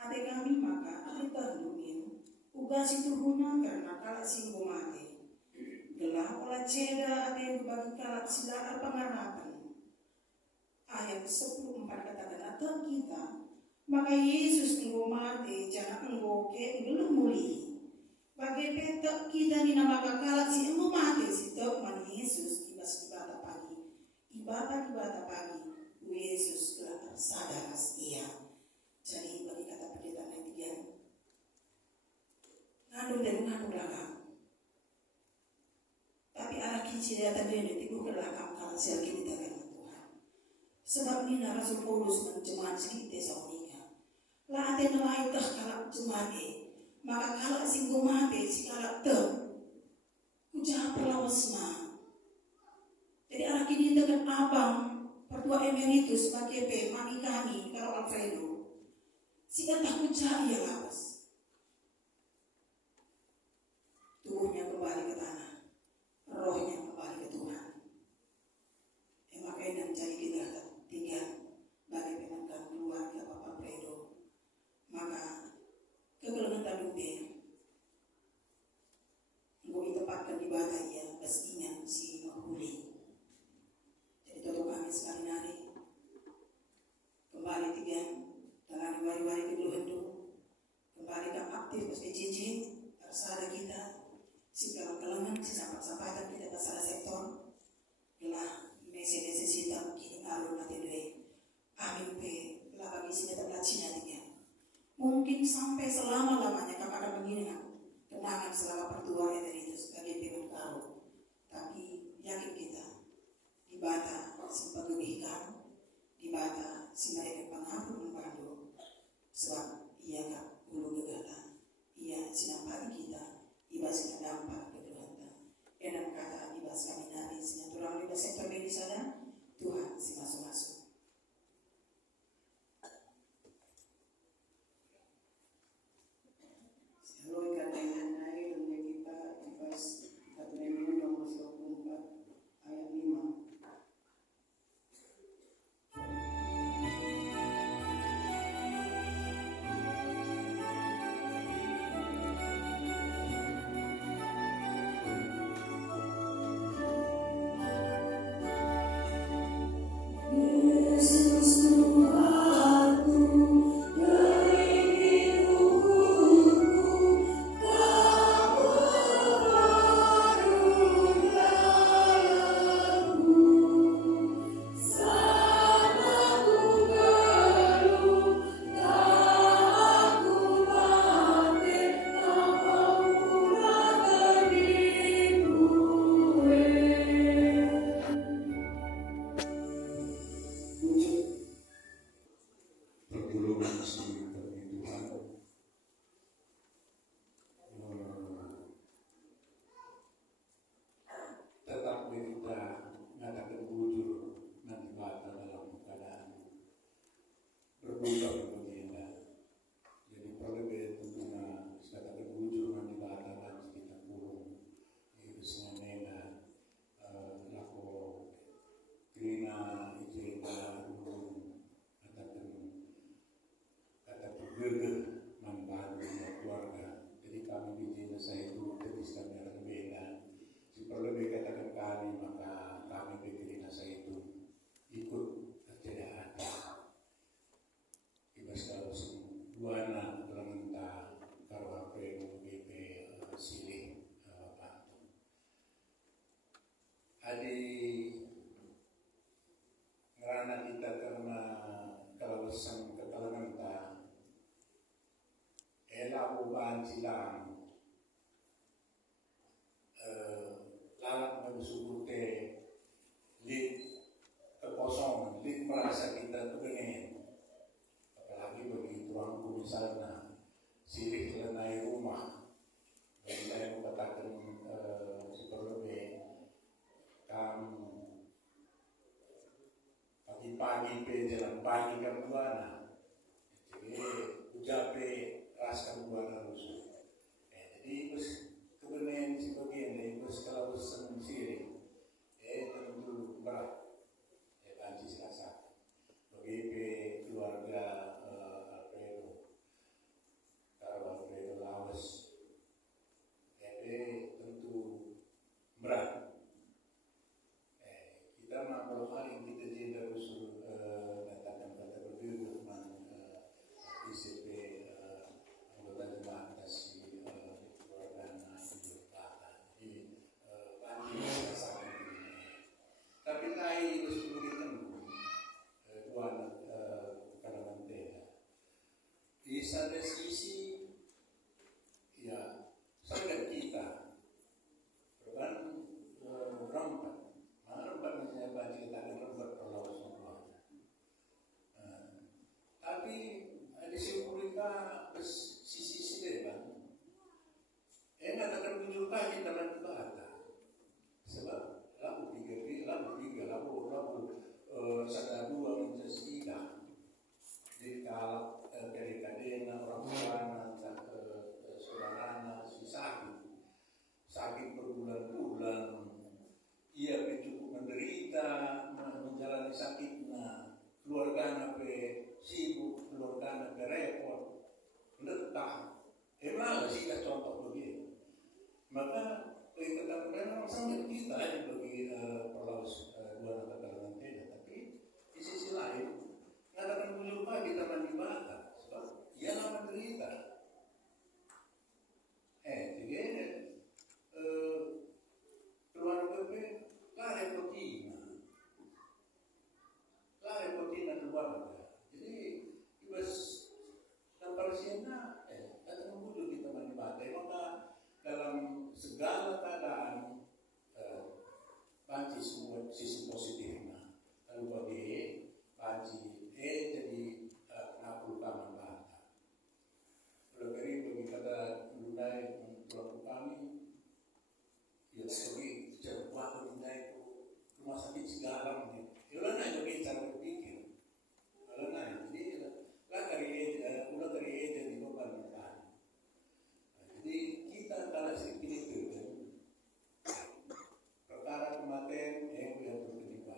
ade kami maka ade tandungin uga situ guna karena kalah singgo mati. Gelah olah jeda ade bagi kalah sila pengarapan. Ayat 10:4 katakan atau kita maka Yesus engkau mati jangan engkau ke belum muli bagi petak kita ni nama kakala si engkau mati si tok man Yesus ibas ibadah pagi Yesus telah sadar ia. Jadi bagi kata pendeta nanti ngandung dan ngandung belakang tapi arah kicil datang dia tiku ke belakang kalau sial kita kan sebab ini Rasul Paulus menjemaat sedikit Tesalonika. Lah ate nawai teh kalak jemaat maka kalak singgung mati si kalak teh ujah perlawasna. Jadi arah kini dengan abang pertua emeritus bagi mami kami kalau Alfredo si katah ujah ia lawas. Tubuhnya kembali ke tanah, rohnya kembali ke Tuhan. Makanya jadi kita tinggal bagi penangkan keluarga Bapak Fredo. Maka kegelangan tadube engkau ditempatkan di bata ia pastinya si mahuli. Jadi toto kami sekali nari kembali tiga dalam wari-wari kedua itu kembali ke aktif ke PJJ tersada kita si kelangan si sahabat-sahabatan kita kesala sektor gelah necesita kini alun nanti deh amin pe lah bagi sini tetap Cina tiga mungkin sampai selama-lamanya kakak akan mengingat kenangan selama pertua emeritus sebagai pimpinan kau tapi yakin kita di bata si penggebikan di bata si mereka pengaruh membantu sebab ia kan bulu gegala ia sinampati kita ibas dampak kegelangan dan kata ibas kami nari sinatural di sektor medis ada Tuhan si masuk-masuk. Halo kata yang naik dunia kita ibas satu Nehemia nomor 24 ayat 5. panikan buana. Jadi ujape rasa buana rusuh. Jadi terus kebenaran si bagian ini terus kalau sendiri, tentu berat. Panci serasa. Bagi keluarga Alfredo, kalau Alfredo Lawas, tentu berat. Kita kalau hal yang kita tidak usul katakan kata berbeda dengan ICP anggota jemaat kasih keluarga jadi panjang sangat ini. Tapi naik itu sebutkan dua kalangan tenda. Di satu sisi ya sangat kita kan rampat. Rampat misalnya baca kita ada rampat perlawanan semua. Tapi ada simbolika sisi depan. Enak akan muncul lagi dalam bahasa. Sebab lalu sada dua mencegah. Jadi kalau dari kadena orang tua saudara si sakit berbulan-bulan, ia cukup menderita menjalani sakitnya, keluarga sibuk, keluarga repot, letah. Emang sih contoh begitu. Maka ketakutan sangat kita bagi perlaus dua negara nanti, tapi di sisi lain mengatakan lupa kita mandi mata, sebab ia menderita. Jadi keluarga lah repotina keluarga. Jadi ibas tamparsiena datang membunuh kita mandi mata. Maka dalam segala keadaan panci semua sisi positifnya. Lalu bagi panci jadi pengaku utama bahasa. Kalau bagi kata Lunai pelaku kami, ya sebagai jawab Lunai rumah sakit segala ni. Kalau nak jadi cara berpikir, kalau nak jadi lah dari jadi beban beban. Jadi kita kalau sedikit itu perkara kematian yang terjadi.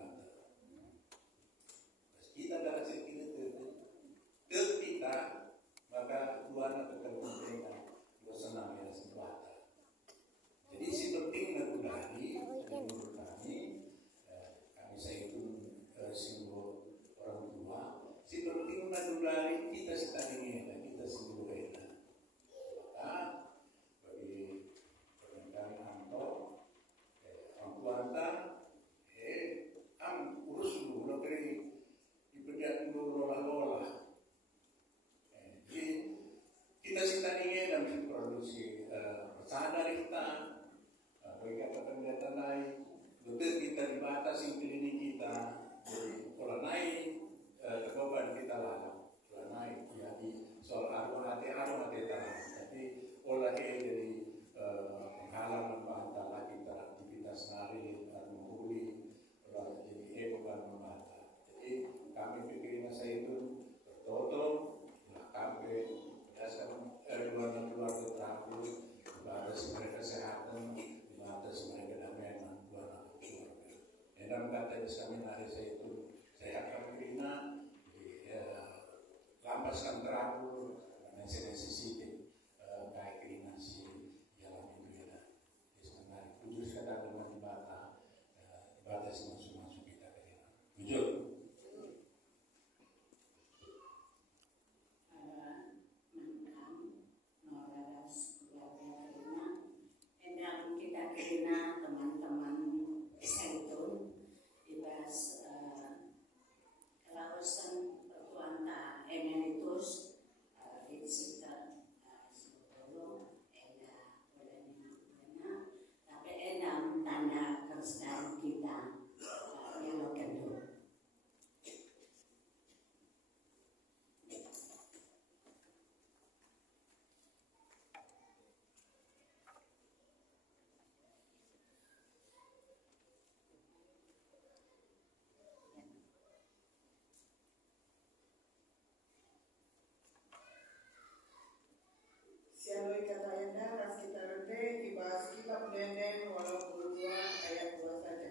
Sialoi kata enda ras kita rende dibahas kitab Denden walaupun 2 ayat 2 saja.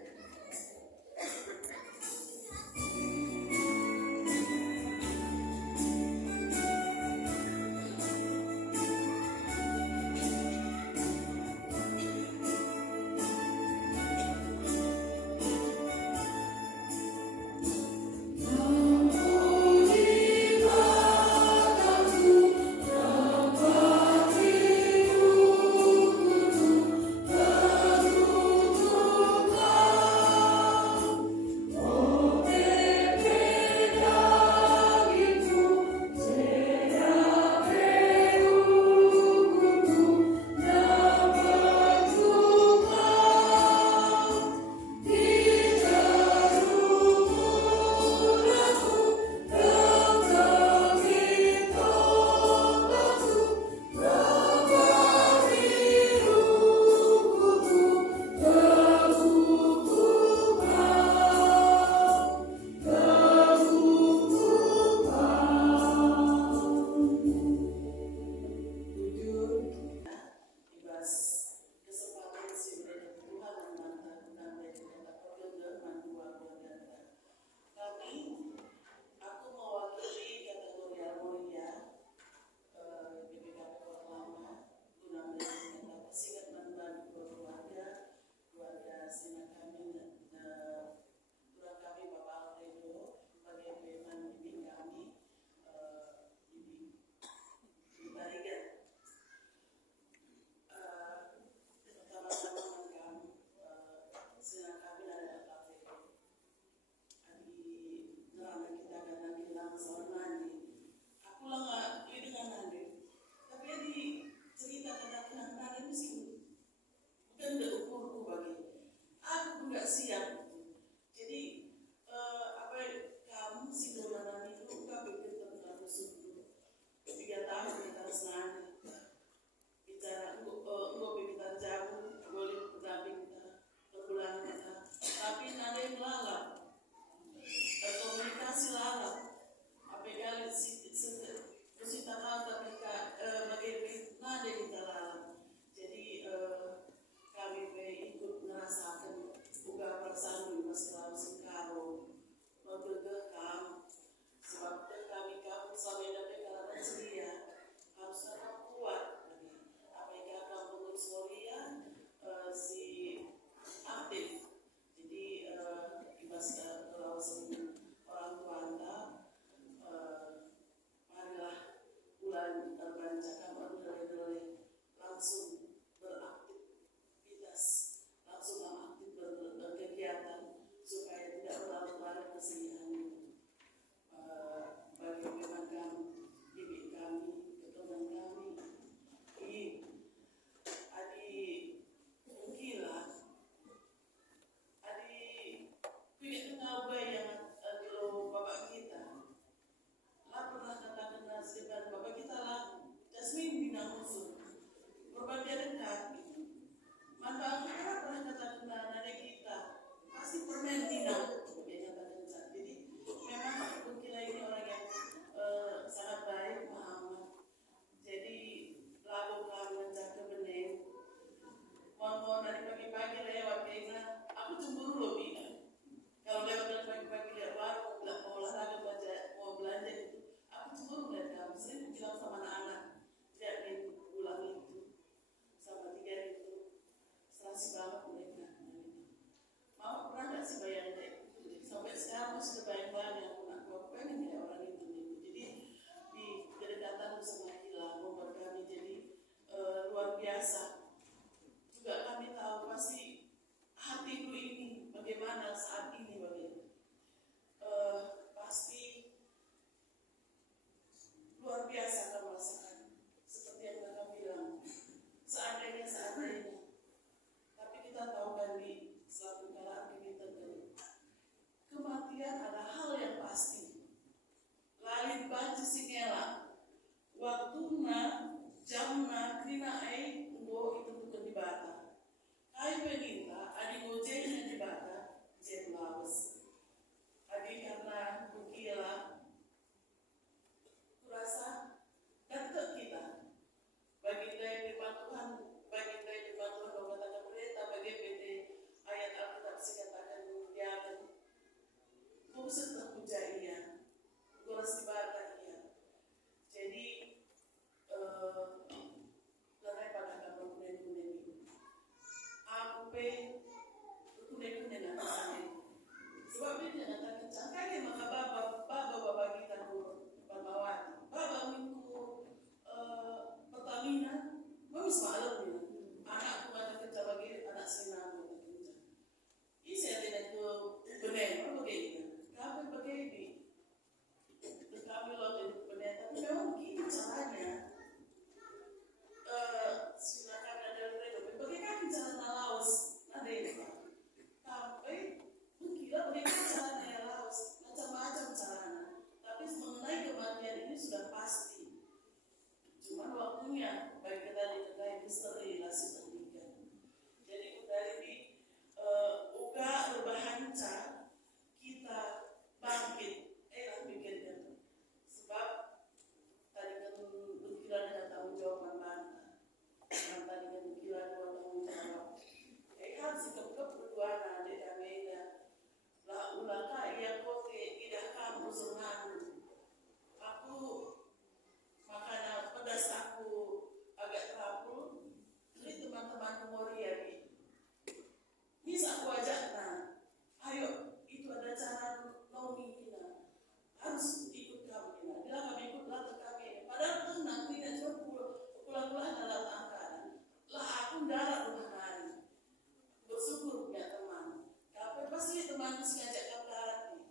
manus ngajak kaparan nih.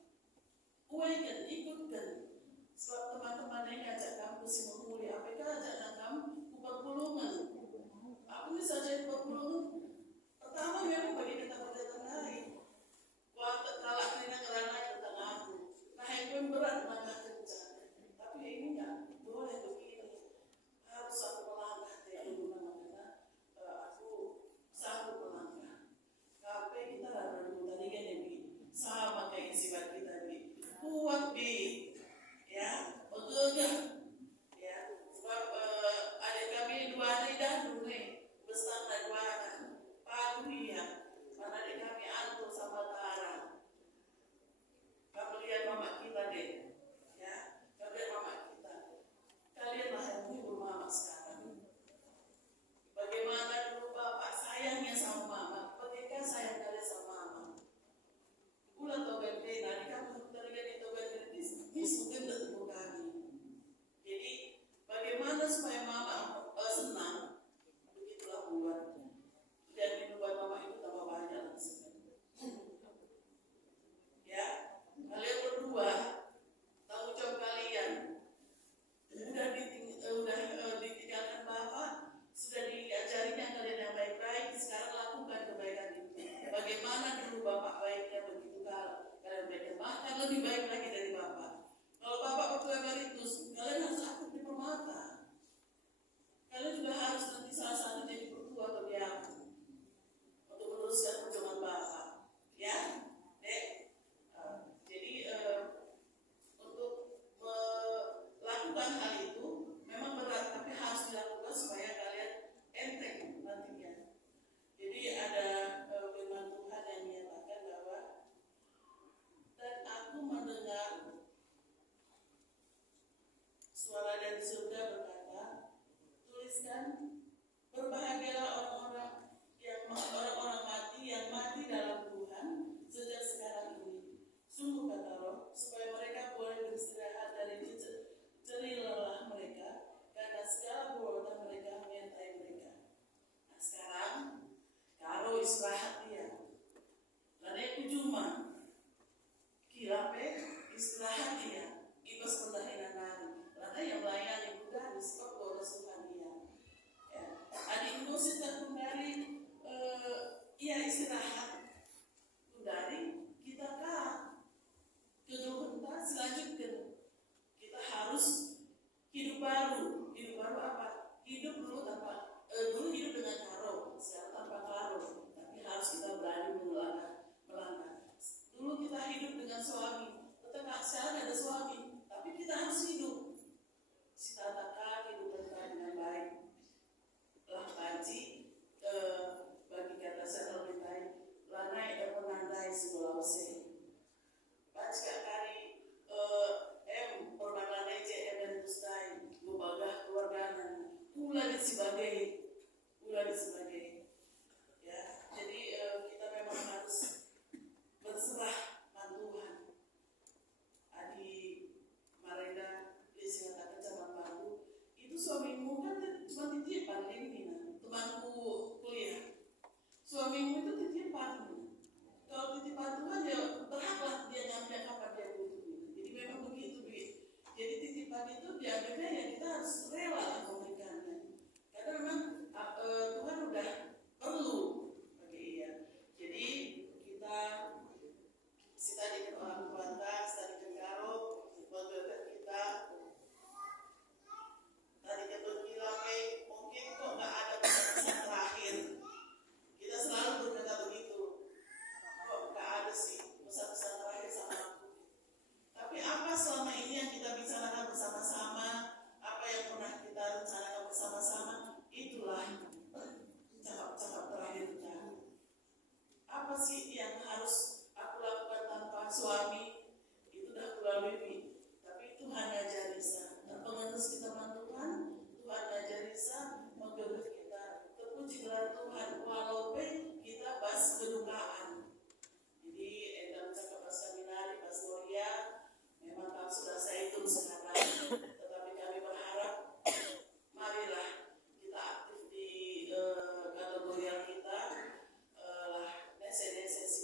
Uaikan, ikutkan. Sebab teman-teman yang ngajak kampus yang memulai APK ajak nakam perpulungan. Aku bisa jadi perpulungan. Pertama memang bagi kita berdatang hari. Waktu kalak kena kerana yang tengah aku. Nah itu berat mana kerja. Tapi ini enggak boleh begini. Harus aku melangkah dari mana aku sanggup melangkah. Tapi kita ada dulu tadi kan yang sama kayak sifat kita bi. Kuat bi, ya, bergerak, ya. Sebab adik kami 2 hari dah dulu nih besar dan 2 anak. Pagi ya, mana adik kami Anto sama Tara. Kamu lihat mama kita deh, ya. Kamu lihat mama kita. Kalian lah yang menghibur mama sekarang. Bagaimana dulu bapak sayangnya sama mama, ketika sayang kalian sama mama. Ulah tobat deh, tadi kamu terlihat itu gadis, mungkin bertemu kami. Jadi bagaimana supaya mama senang, begitulah buat. Dan minuman mama itu tambah banyak sebenarnya. Ya, kalian berdua tanggung jawab kalian. Udah ditinggalkan bapak, sudah diajarinya kalian yang baik-baik. Sekarang lakukan kebaikan itu. Bagaimana dulu bapak baiknya begitu kalian baiknya bahkan lebih baik lagi dari bapak. Kalau bapak waktu emeritus, kalian harus aktif di permata. Kalian juga harus nanti salah satu jadi bertua atau diaku untuk meneruskan perjuangan bapak. Ya, dek. Jadi untuk melakukan hal itu memang berat, tapi harus dilakukan supaya kalian enteng nantinya. Jadi ada firman Tuhan yang menyatakan bahwa dan aku mendengar suara dari surga berkata, tuliskan, berbahagialah orang-orang mati yang mati dalam Tuhan sejak sekarang ini. Sungguh kata Roh, supaya mereka boleh beristirahat dari jerih lelah mereka, karena segala perbuatan mereka menyertai mereka. Nah sekarang, karo istirahat dia. Lalu aku cuma kirape istirahat dia. Ibas pertahanan nari. Lalu yang melayani juga sebab boros Tuhan dia. Ya. Adik musik terkundari ia istirahat. Kundari kita kah kedua kita selanjutnya kita harus hidup baru. Hidup baru apa? Hidup dulu tanpa dulu hidup dengan karo, sekarang tanpa karo. Tapi harus kita berani melangkah. Dulu kita hidup dengan suami, tetapi sekarang ada suami, tapi kita harus hidup. Sitatakan hidup kita dengan baik. Lah kaji bagi kata saya lebih baik. Lanai penandai sebelah usia. Baca kali permanane JM dan Tustai Lubagah keluarga ulah sebagai ya. Jadi kita memang harus berserah Tuhan. Adi Marenda Lisi kata zaman baru itu suamimu kan cuma titipan ini temanku kuliah. Suamimu itu titipan. Kalau titipan Tuhan ya berhaklah dia nyampe kapan dia butuh. Jadi memang begitu. Jadi titipan itu diambilnya ya kita harus rela memberikannya. Karena memang Tuhan udah perlu bagi ia. Jadi kita tadi ke orang Kuantas, tadi ke Karo, kita tadi ke Turkilape, mungkin kok nggak ada pesan terakhir. Kita selalu berkata begitu. Kok nggak ada sih pesan-pesan terakhir sama aku. Tapi apa selama ini yang kita bicarakan bersama-sama, apa yang pernah kita rencanakan bersama-sama, itulah cakap-cakap terakhir kita. Apa sih yang harus aku lakukan tanpa suami? Itu dah kulalui. Tapi Tuhan ajari sa. Dan pengetus kita Tuhan ajari sa menggeber kita. Terpuji gelar Tuhan walaupun kita bas kedukaan. Jadi dalam cakap pas seminari, pas Gloria, memang kami sudah saya hitung sekarang. Tetapi kami berharap, marilah kita aktif di kategori kita, SNSS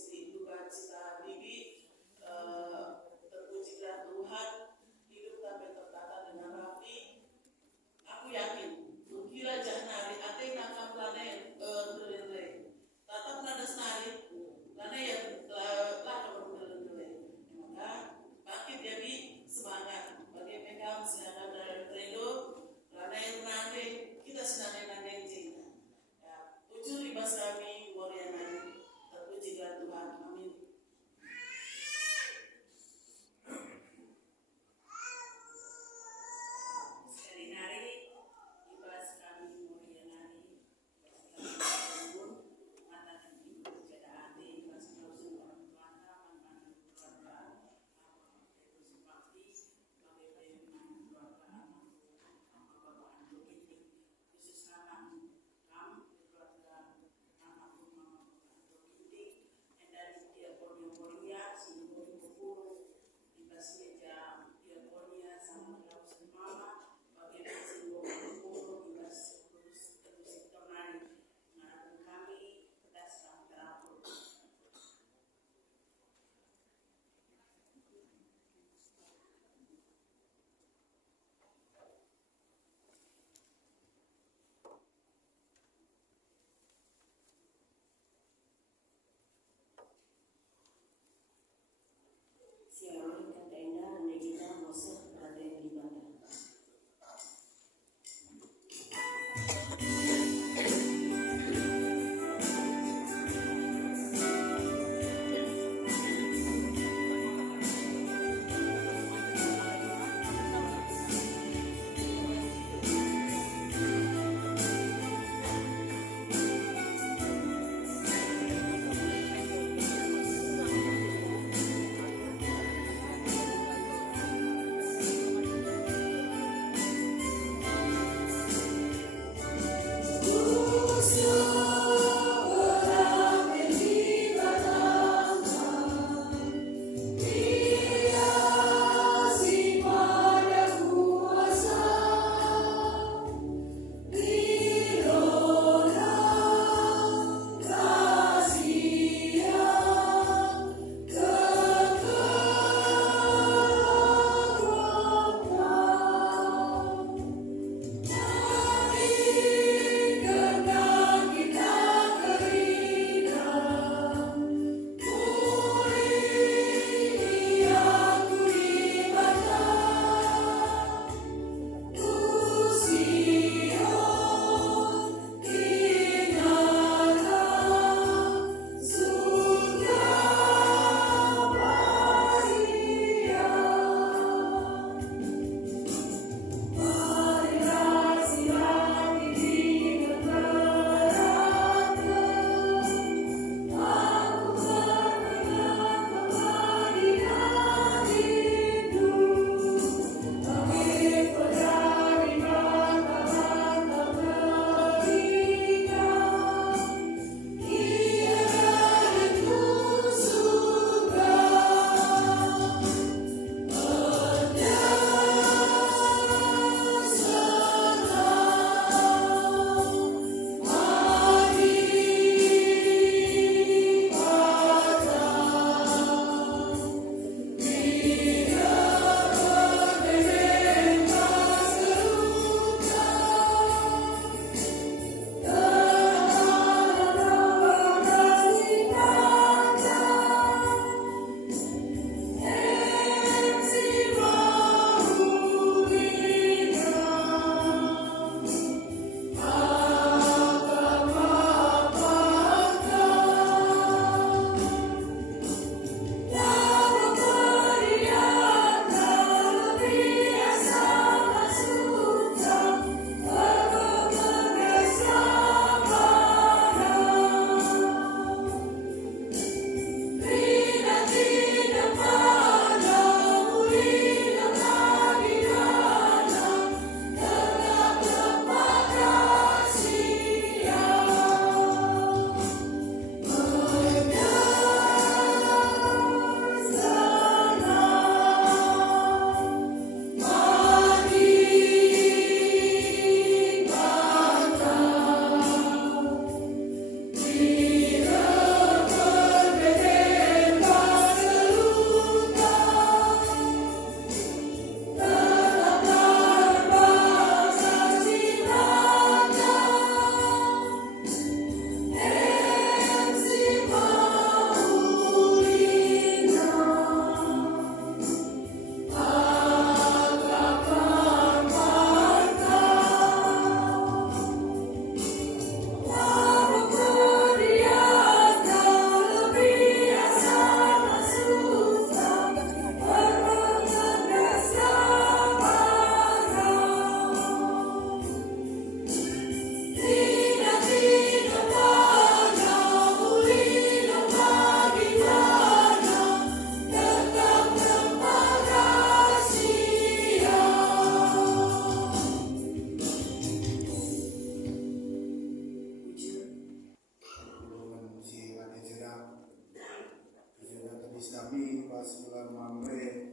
kami pas bulan Mamre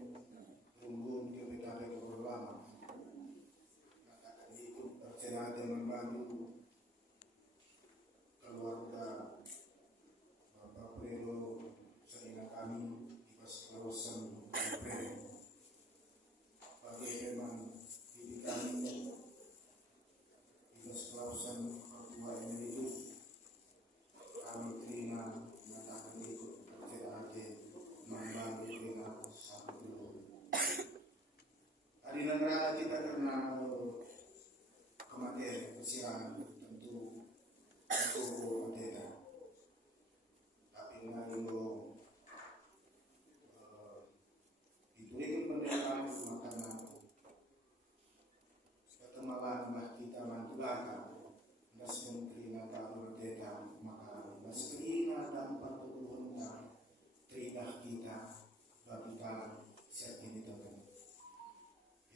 tunggu ke PKP Lama katakan ikut percaya dengan bantu keluarga Bapak Predo sehingga kami di pas kawasan Mamre bagi memang diri kami di pas kawasan Papua ini itu kami terima mengatakan ikut percaya membantu dengan satu hari negara kita karena kematian kesialan tentu kematian tapi mengalir itu pendengaran makanan ketemalan bah kita mantulakan nas menteri nata merdeka maka meski dampak kebutuhan teridah kita bagi kalang siap ini teman.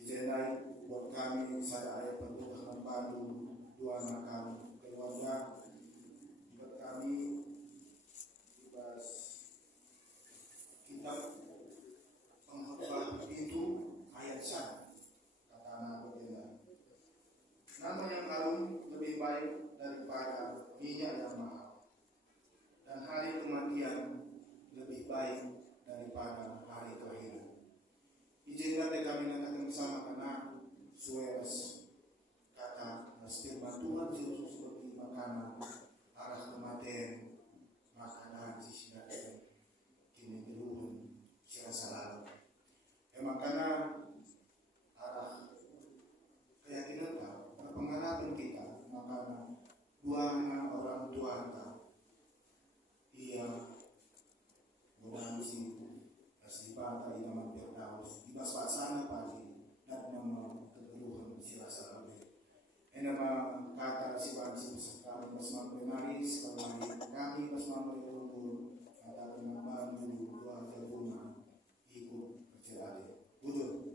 Izinai buat kami saya ayah perbuatan padu dua anak kami keluarga buat kami bebas kitab penghutbah itu ayat sah kata anak begini. Nama yang harum lebih baik daripada minyak yang mahal dan hari kematian lebih baik daripada hari kelahiran. Izinkan kami katakan bersama karena sues kata firman Tuhan Yesus seperti makanan arah kematian makanan sisikan kini berubah siasa lalu. Makanya arah keyakinan kau pengharapan kita makanan buahnya orang tua kau ia menangisi asli pada ilaman Firdaus di pasana pagi dan nama keteluhan silasa lebih. Nama kata siwan si sekali bersama penaris kami bersama berkumpul kata nama dulu dua jabungan ikut bercerita wujud.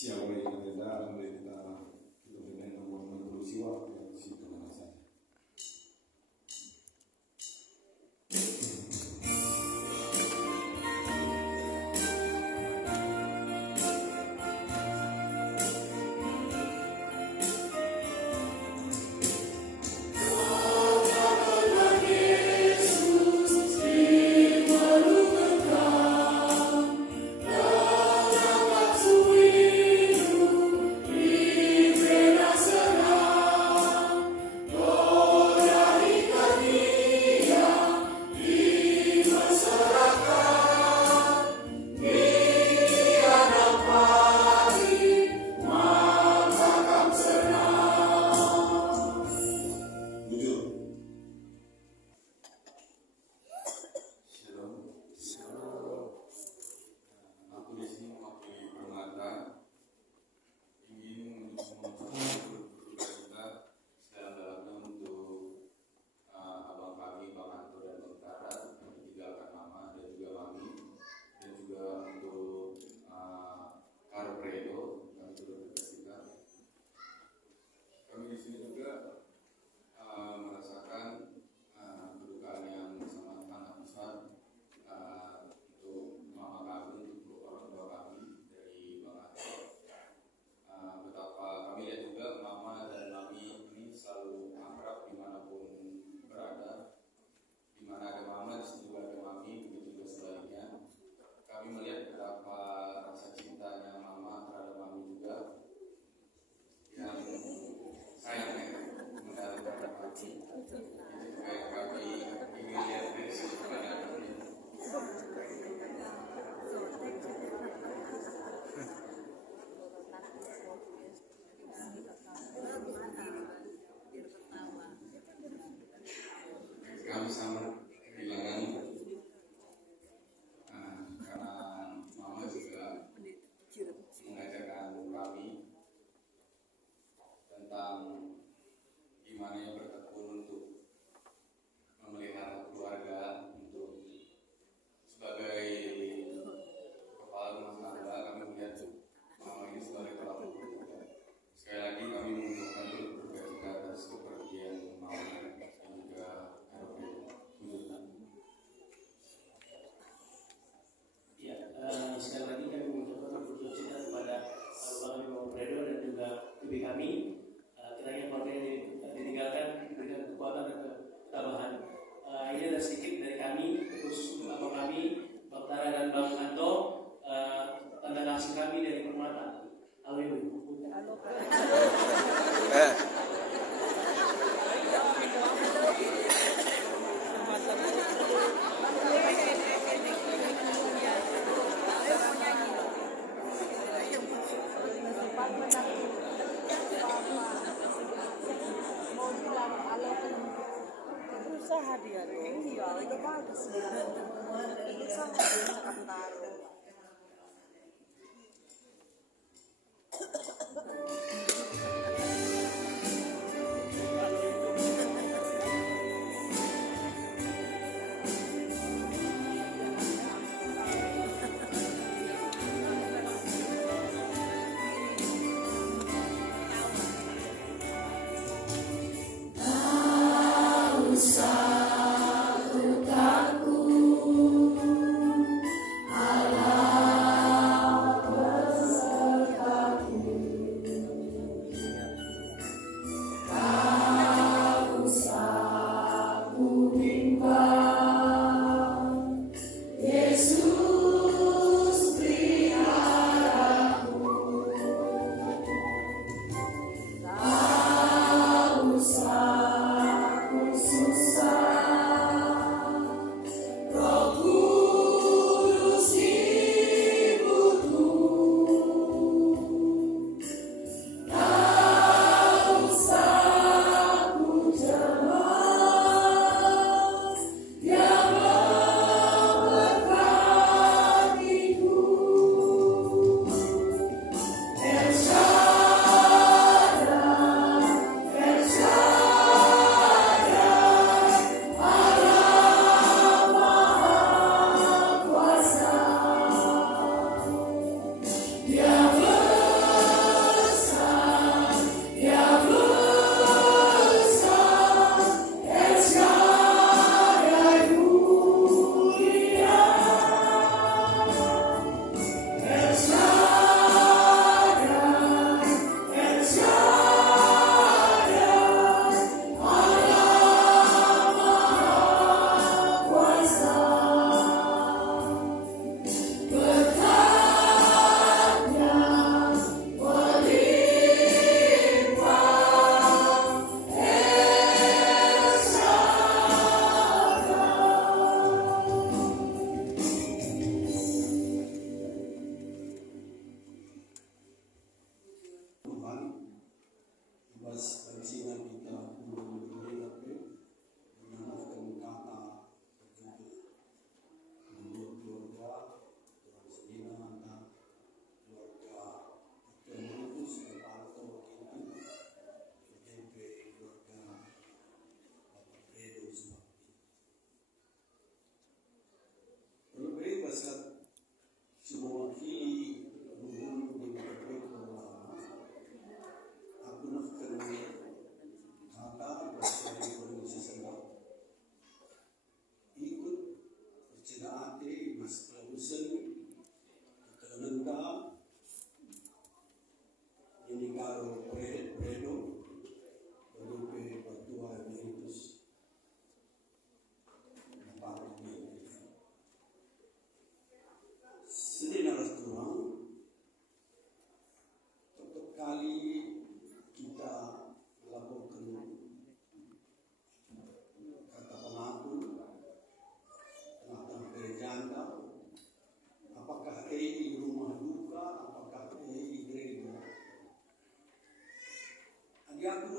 Siapa yang kita dengan nomor siwa yang situ saja. Sweet kami sangat kehilangan karena Mama juga mengajarkan kami tentang gimana yang bertekun untuk memelihara keluarga, untuk sebagai kepala rumah tangga kami melihat Mama ini sebagai teladan. Sekali lagi kami mengucapkan berduka cita atas kepergian Mama dan juga Ya, sekali lagi kami mengucapkan berduka cita kepada Bapak Ibu Fredo dan juga ibu kami. Kiranya keluarga yang ditinggalkan diberikan kekuatan dan ketabahan. Ini adalah sedikit dari kami, khusus untuk Bapak kami, Bapak Tara dan Bang Anto, tanda kasih kami dari Permata. Halo Ibu. Usaha dia, iya, itu bagus dia. Usaha dia cakap taruh.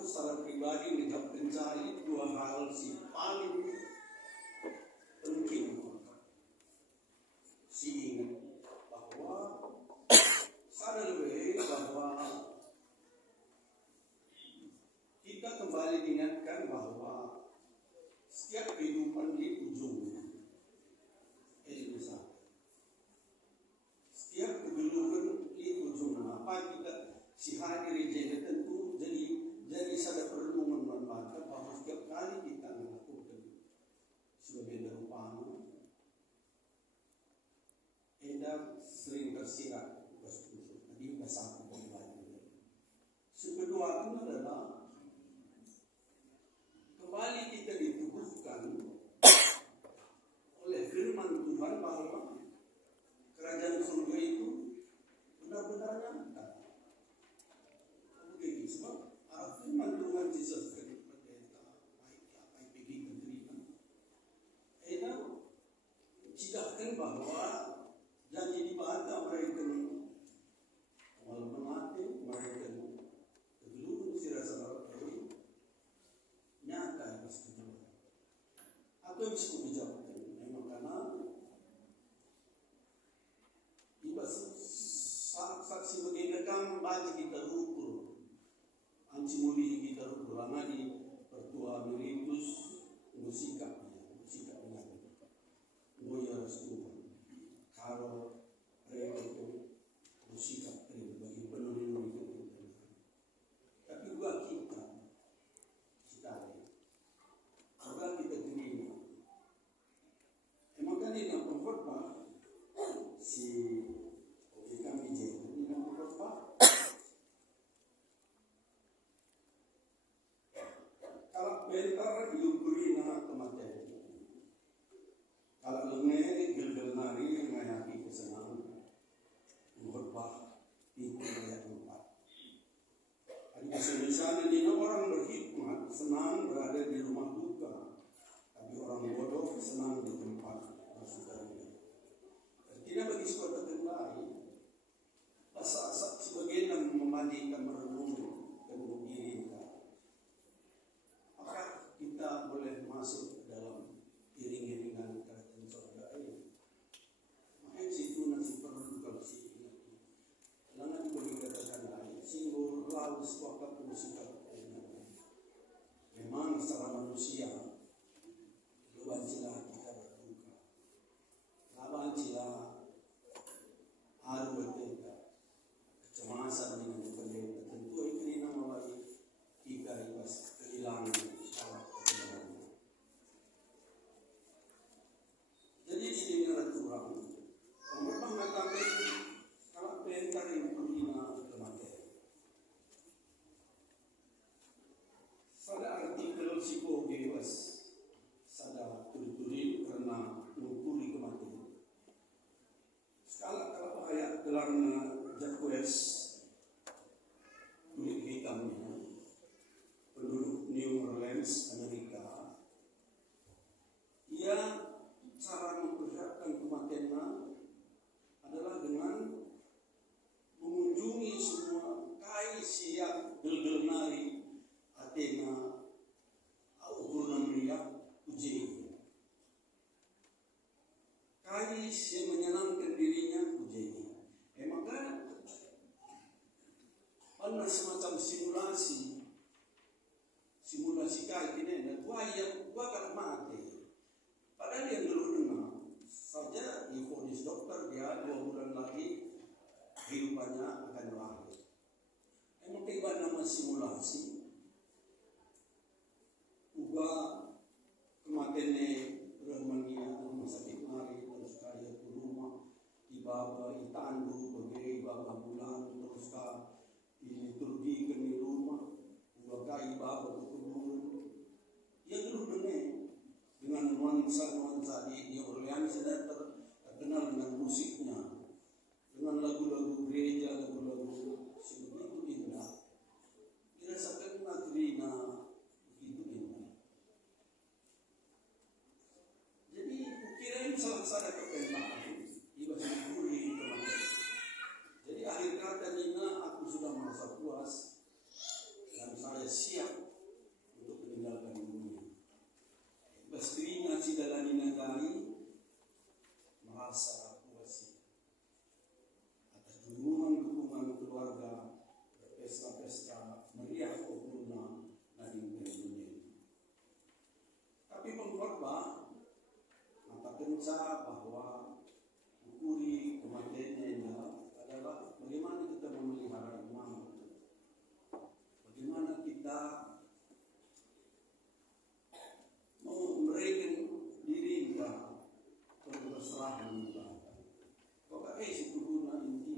Secara pribadi melihat pencari dua hal si paling tersirat tadi bahasa lagi. Kedua itu adalah kembali kita dituduhkan oleh firman Tuhan bahwa kerajaan surga itu benar-benar nyata. Begitu sebab firman Tuhan Yesus cidahkan bahwa janji dibantah mereka walaupun mati mereka kegeluhan sirasa nyata pasti aku yang bisa menjawabkan memang karena ibas saksi begini kan baca kita ukur anci muli kita ukur lama di pertua meritus musikap Boya Rasulullah kalau mereka itu bersikap bagi penuh itu, tapi juga kita juga kita terima. Emang kan ini nampak khotbah si kami jadi ini nampak khotbah. Kalau bentar diukuri nak kematian. Kalau lengan gel-gel nari mengayaki kesenangan berubah itu ayat 4. Ada semisal ini orang berhikmat senang berada di rumah duka, tapi orang bodoh senang di tempat bersukaria. Tidak bagi suatu kendali saat sebagian yang memandikan merenung dan diri kita. Apakah kita boleh masuk dalam iring-iringan situ nasi perlu kalau si langan boleh katakan lain simbol laus waktu musik memang secara manusia lawan sila kita berduka lawan sila haru berduka kecemasan dengan pendeta tentu ini nama lagi kita ibas kehilangan jadi di sini orang mengatakan kalau perintah yang menghina kematian. Pada artikel psikologi sadar tulis karena mengukur kematian. Kalau ayat gelarnya Jacques kulit hitamnya penduduk New Orleans Amerika, ia cara memperlihatkan kematiannya adalah dengan mengunjungi semua kai siap gel-gel nari Athena Auguran Ria Uji kai yang menyenangkan dirinya Uji maka pada semacam simulasi kai ini dan gua akan mati padahal yang dulu dengar saja difonis dokter dia 2 bulan lagi kehidupannya akan berakhir. Emang tiba nama simulasi ubah kematiannya Rahmania rumah sakit mari terus kaya ke rumah ibadah itandu bagi ibadah bulan terus ini liturgi ke rumah ubah ibadah ke kubur ya dulu dengan nuansa di New Orleans sudah terkenal dengan musiknya, dengan lagu-lagu gereja, lagu-lagu sebegitu indah. Dirasakan materina begitu indah. Jadi kukira salah satu kepentingan ibadah syukuri kematian. Jadi akhir kata Nina aku sudah merasa puas dan saya siap untuk meninggalkan dunia. Pastinya si dalam negari merasa puas atas dukungan keluarga berpesta-pesta meriah sempurna dari dunia. Tapi pengkhotbah mata kenca bahwa ukuri kematiannya adalah bagaimana kita memelihara iman, bagaimana kita memberikan diri kita berserah kita. Kau pakai situ guna inti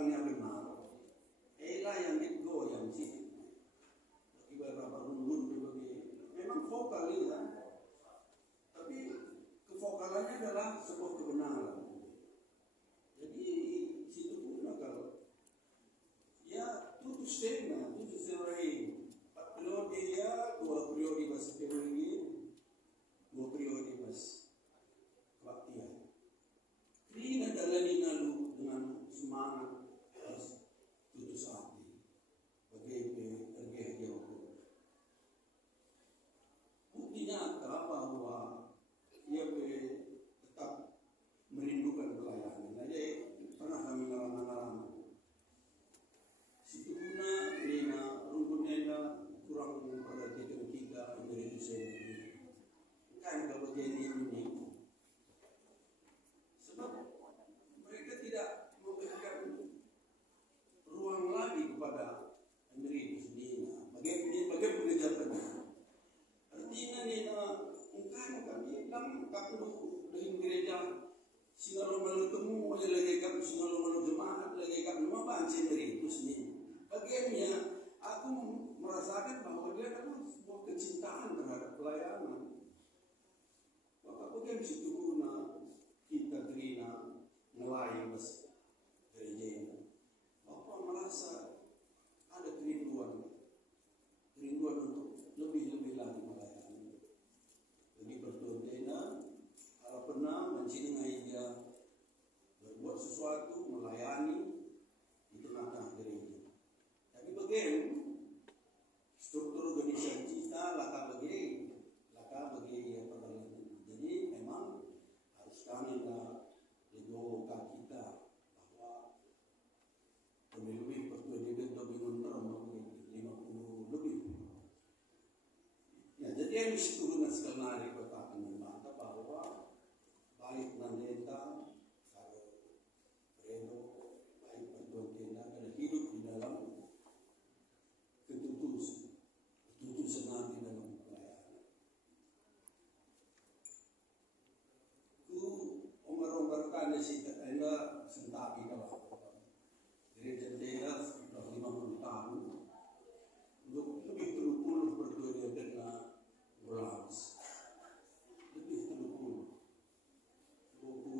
orangnya benar, elah yang goyang sih. Ibarat rundun memang vokal ya, tapi kevokalannya adalah sebuah kebenaran. Jadi situ pun kalau ya tutus tema, tutus serai, 4 periode ya, 2 periode bahasa teologi, 2 periode bahasa kebaktian. Ini adalah lalu dengan semangat tutus hati, bagi dia. Bukti nyata bahwa ia tetap merindukan pelayanan. Jadi pernah kami ngarang-ngarang situ guna lina rungkunnya kurang memperhatikan kita dari sendiri. Kan kalau jadi ini, sebab mereka tidak memberikan ruang lagi kepada diri sendiri. Bagaimana pengejarannya? Artinya ni ungkapan kami dalam kapulu dari gereja singalo malu temu aja lagi kap singalo malu jemaat lagi kap nama banci dari itu sendiri. Bagaimana aku merasakan bahwa dia adalah sebuah kecintaan terhadap pelayanan. Maka bagaimana situ guna kita terina nelayan mas gereja. Bapak merasa ada kerinduan untuk lebih lagi melayani. Jadi berdoa kalau pernah mencintai dia berbuat sesuatu melayani itu langkah gereja. Tapi bagaimana struktur organisasi kita laka bagi ya perlahan. Jadi memang harus kami legoka kita bahwa lebih pertujuan lebih menurut 50 lebih. Ya, jadi yang turun sekali kota mata bahwa baik nandeta kalau Fredo baik pertujuan kita dan hidup di dalam ketutusan nanti dalam pelayanan. Itu omar-omarkan si tenda sentapi kalau gereja tenda sudah 50 tahun untuk lebih terukul pertujuan dengan Brahms lebih terukul buku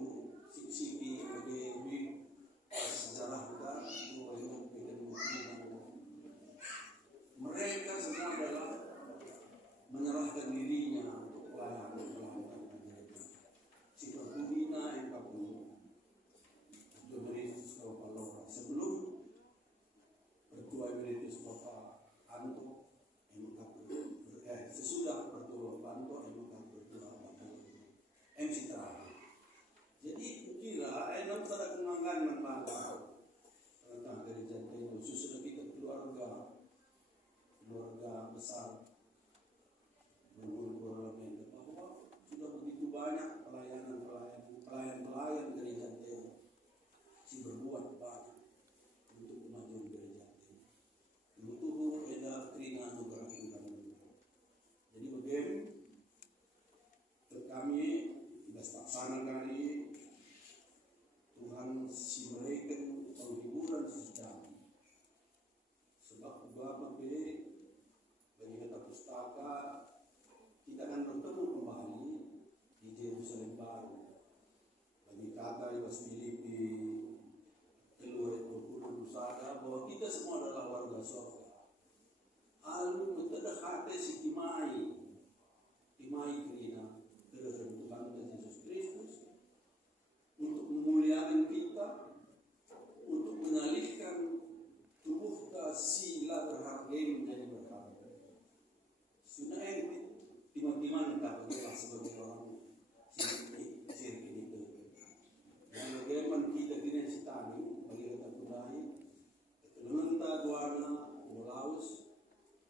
sisi bagi sejarah kita mereka sedang adalah menyerahkan dirinya untuk pelayanan gereja. Si Pertubina yang kamu Emeritus Bapak Laura sebelum Pertua Emeritus Bapak Anto sesudah Pertua Anto Pertua Bapak MC terakhir. Jadi kira enak pada kenangan tentang gereja itu khususnya kita keluarga besar bergurau-gurau bahwa sudah begitu banyak pelayan gereja itu si berbuat banyak untuk kemajuan gereja itu. Butuh ada trina nugrah Tuhan. Jadi bagaimana kami laksana kali Tuhan si mereka penghiburan sejarah. Sebab Bapak bagi kata pustaka kita akan bertemu kembali di Yerusalem baru. Bagi kata Ibas Filipi keluar berusaha bahwa kita semua adalah warga surga. Alu betul hati si timai kerina kedatangan Tuhan Yesus Kristus untuk memuliakan kita, untuk mengalihkan tubuh sila berharga menjadi berharga. Sudah timan-timan tak bergerak sebagai orang sirki itu. Dan bagaimana kita kini setani bagi kita kudai, ketelunta duana, mulaus,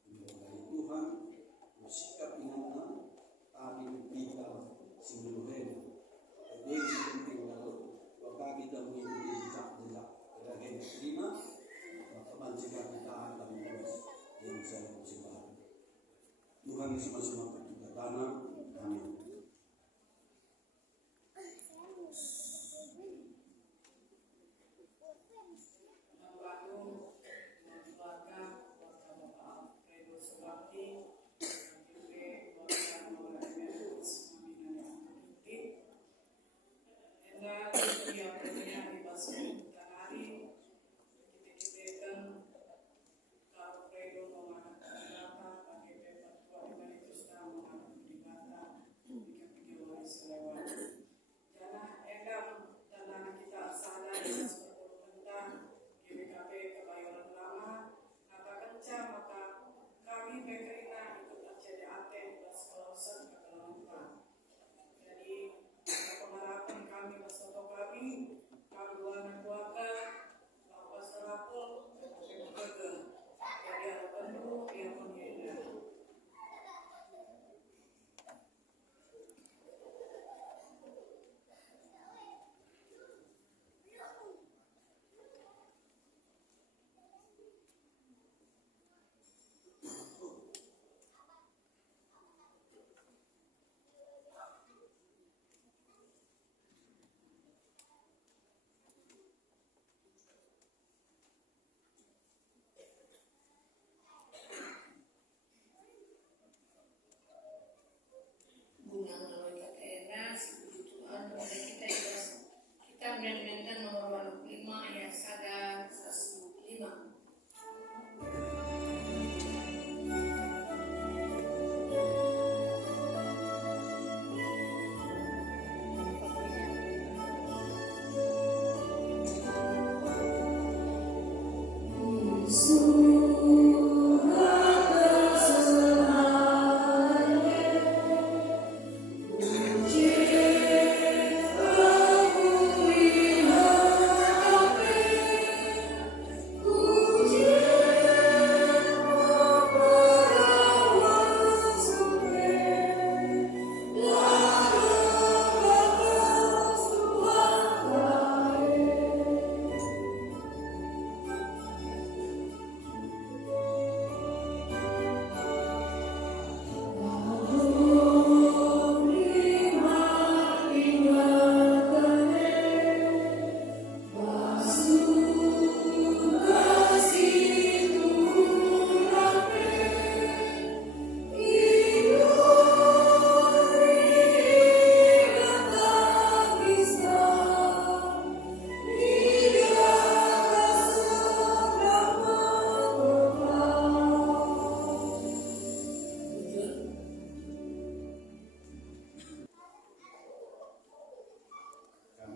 menghargai Tuhan, bersikap ingatna, tapi kita simuluhen. Jadi penting kalau kita mengikuti jejak-jejak kedatangan terima. Mencegah kita akan terus Yerusalem baru. Tuhan semua kita tanah. Amin.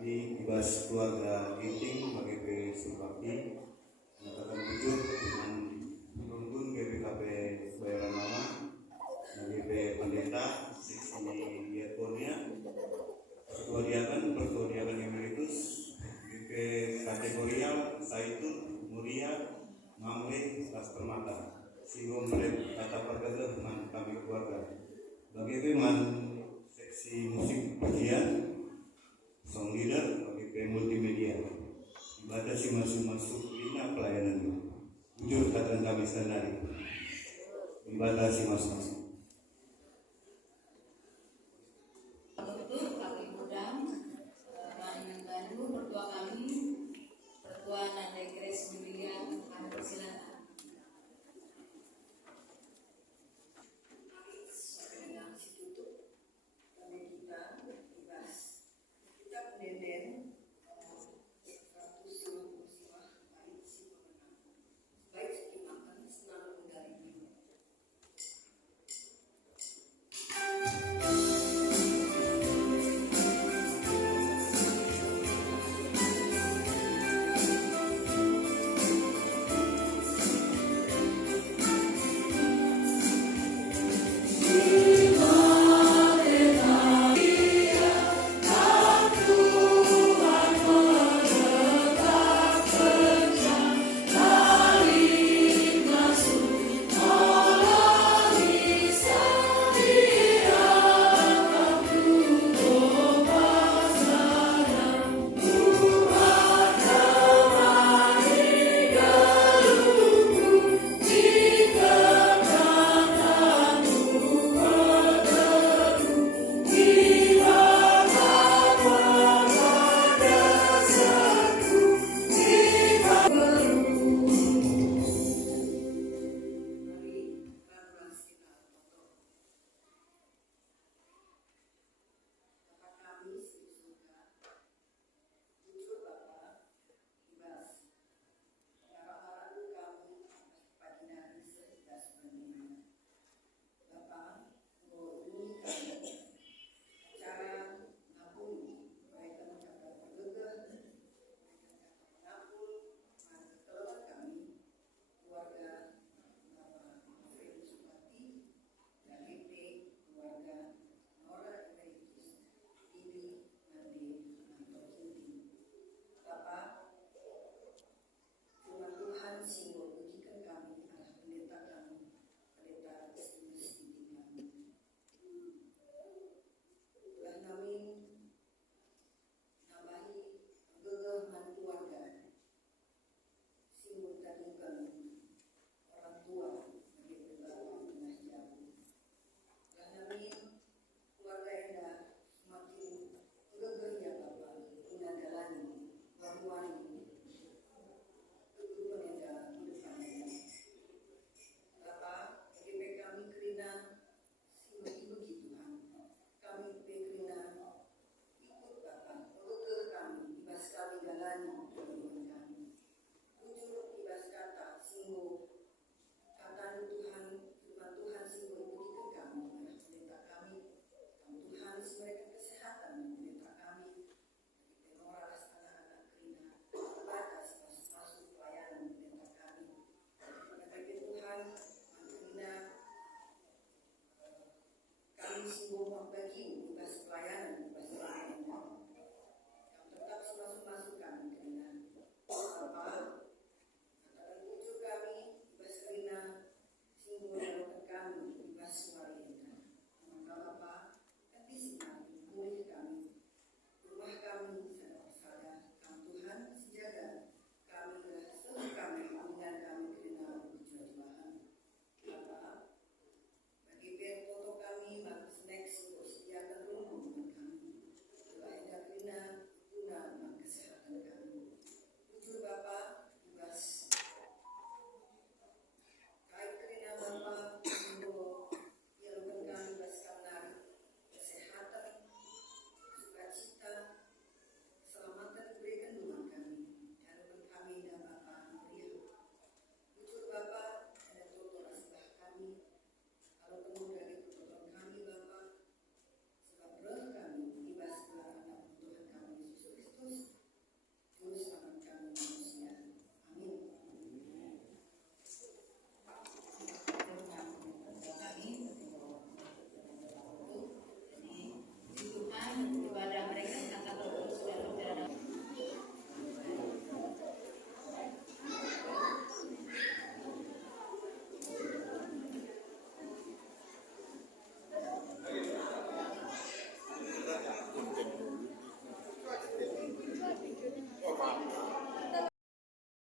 Tadi ibas keluarga Giting bagi P. Sukakti menyatakan jujur dengan menuntun GPKP Bayaran Lama, GP Pendeta, seksi diakonnya, pertuadiakan emeritus, GP kategorial, Saitun, Muria, Mamle, Las Permata, Sigom kata pergada dengan kami keluarga. Bagi Peman seksi musik pujian, song leader, bagi P multimedia. Dibatasi masuk lina pelayanan. Jujur kata kami sendiri. Dibatasi masuk.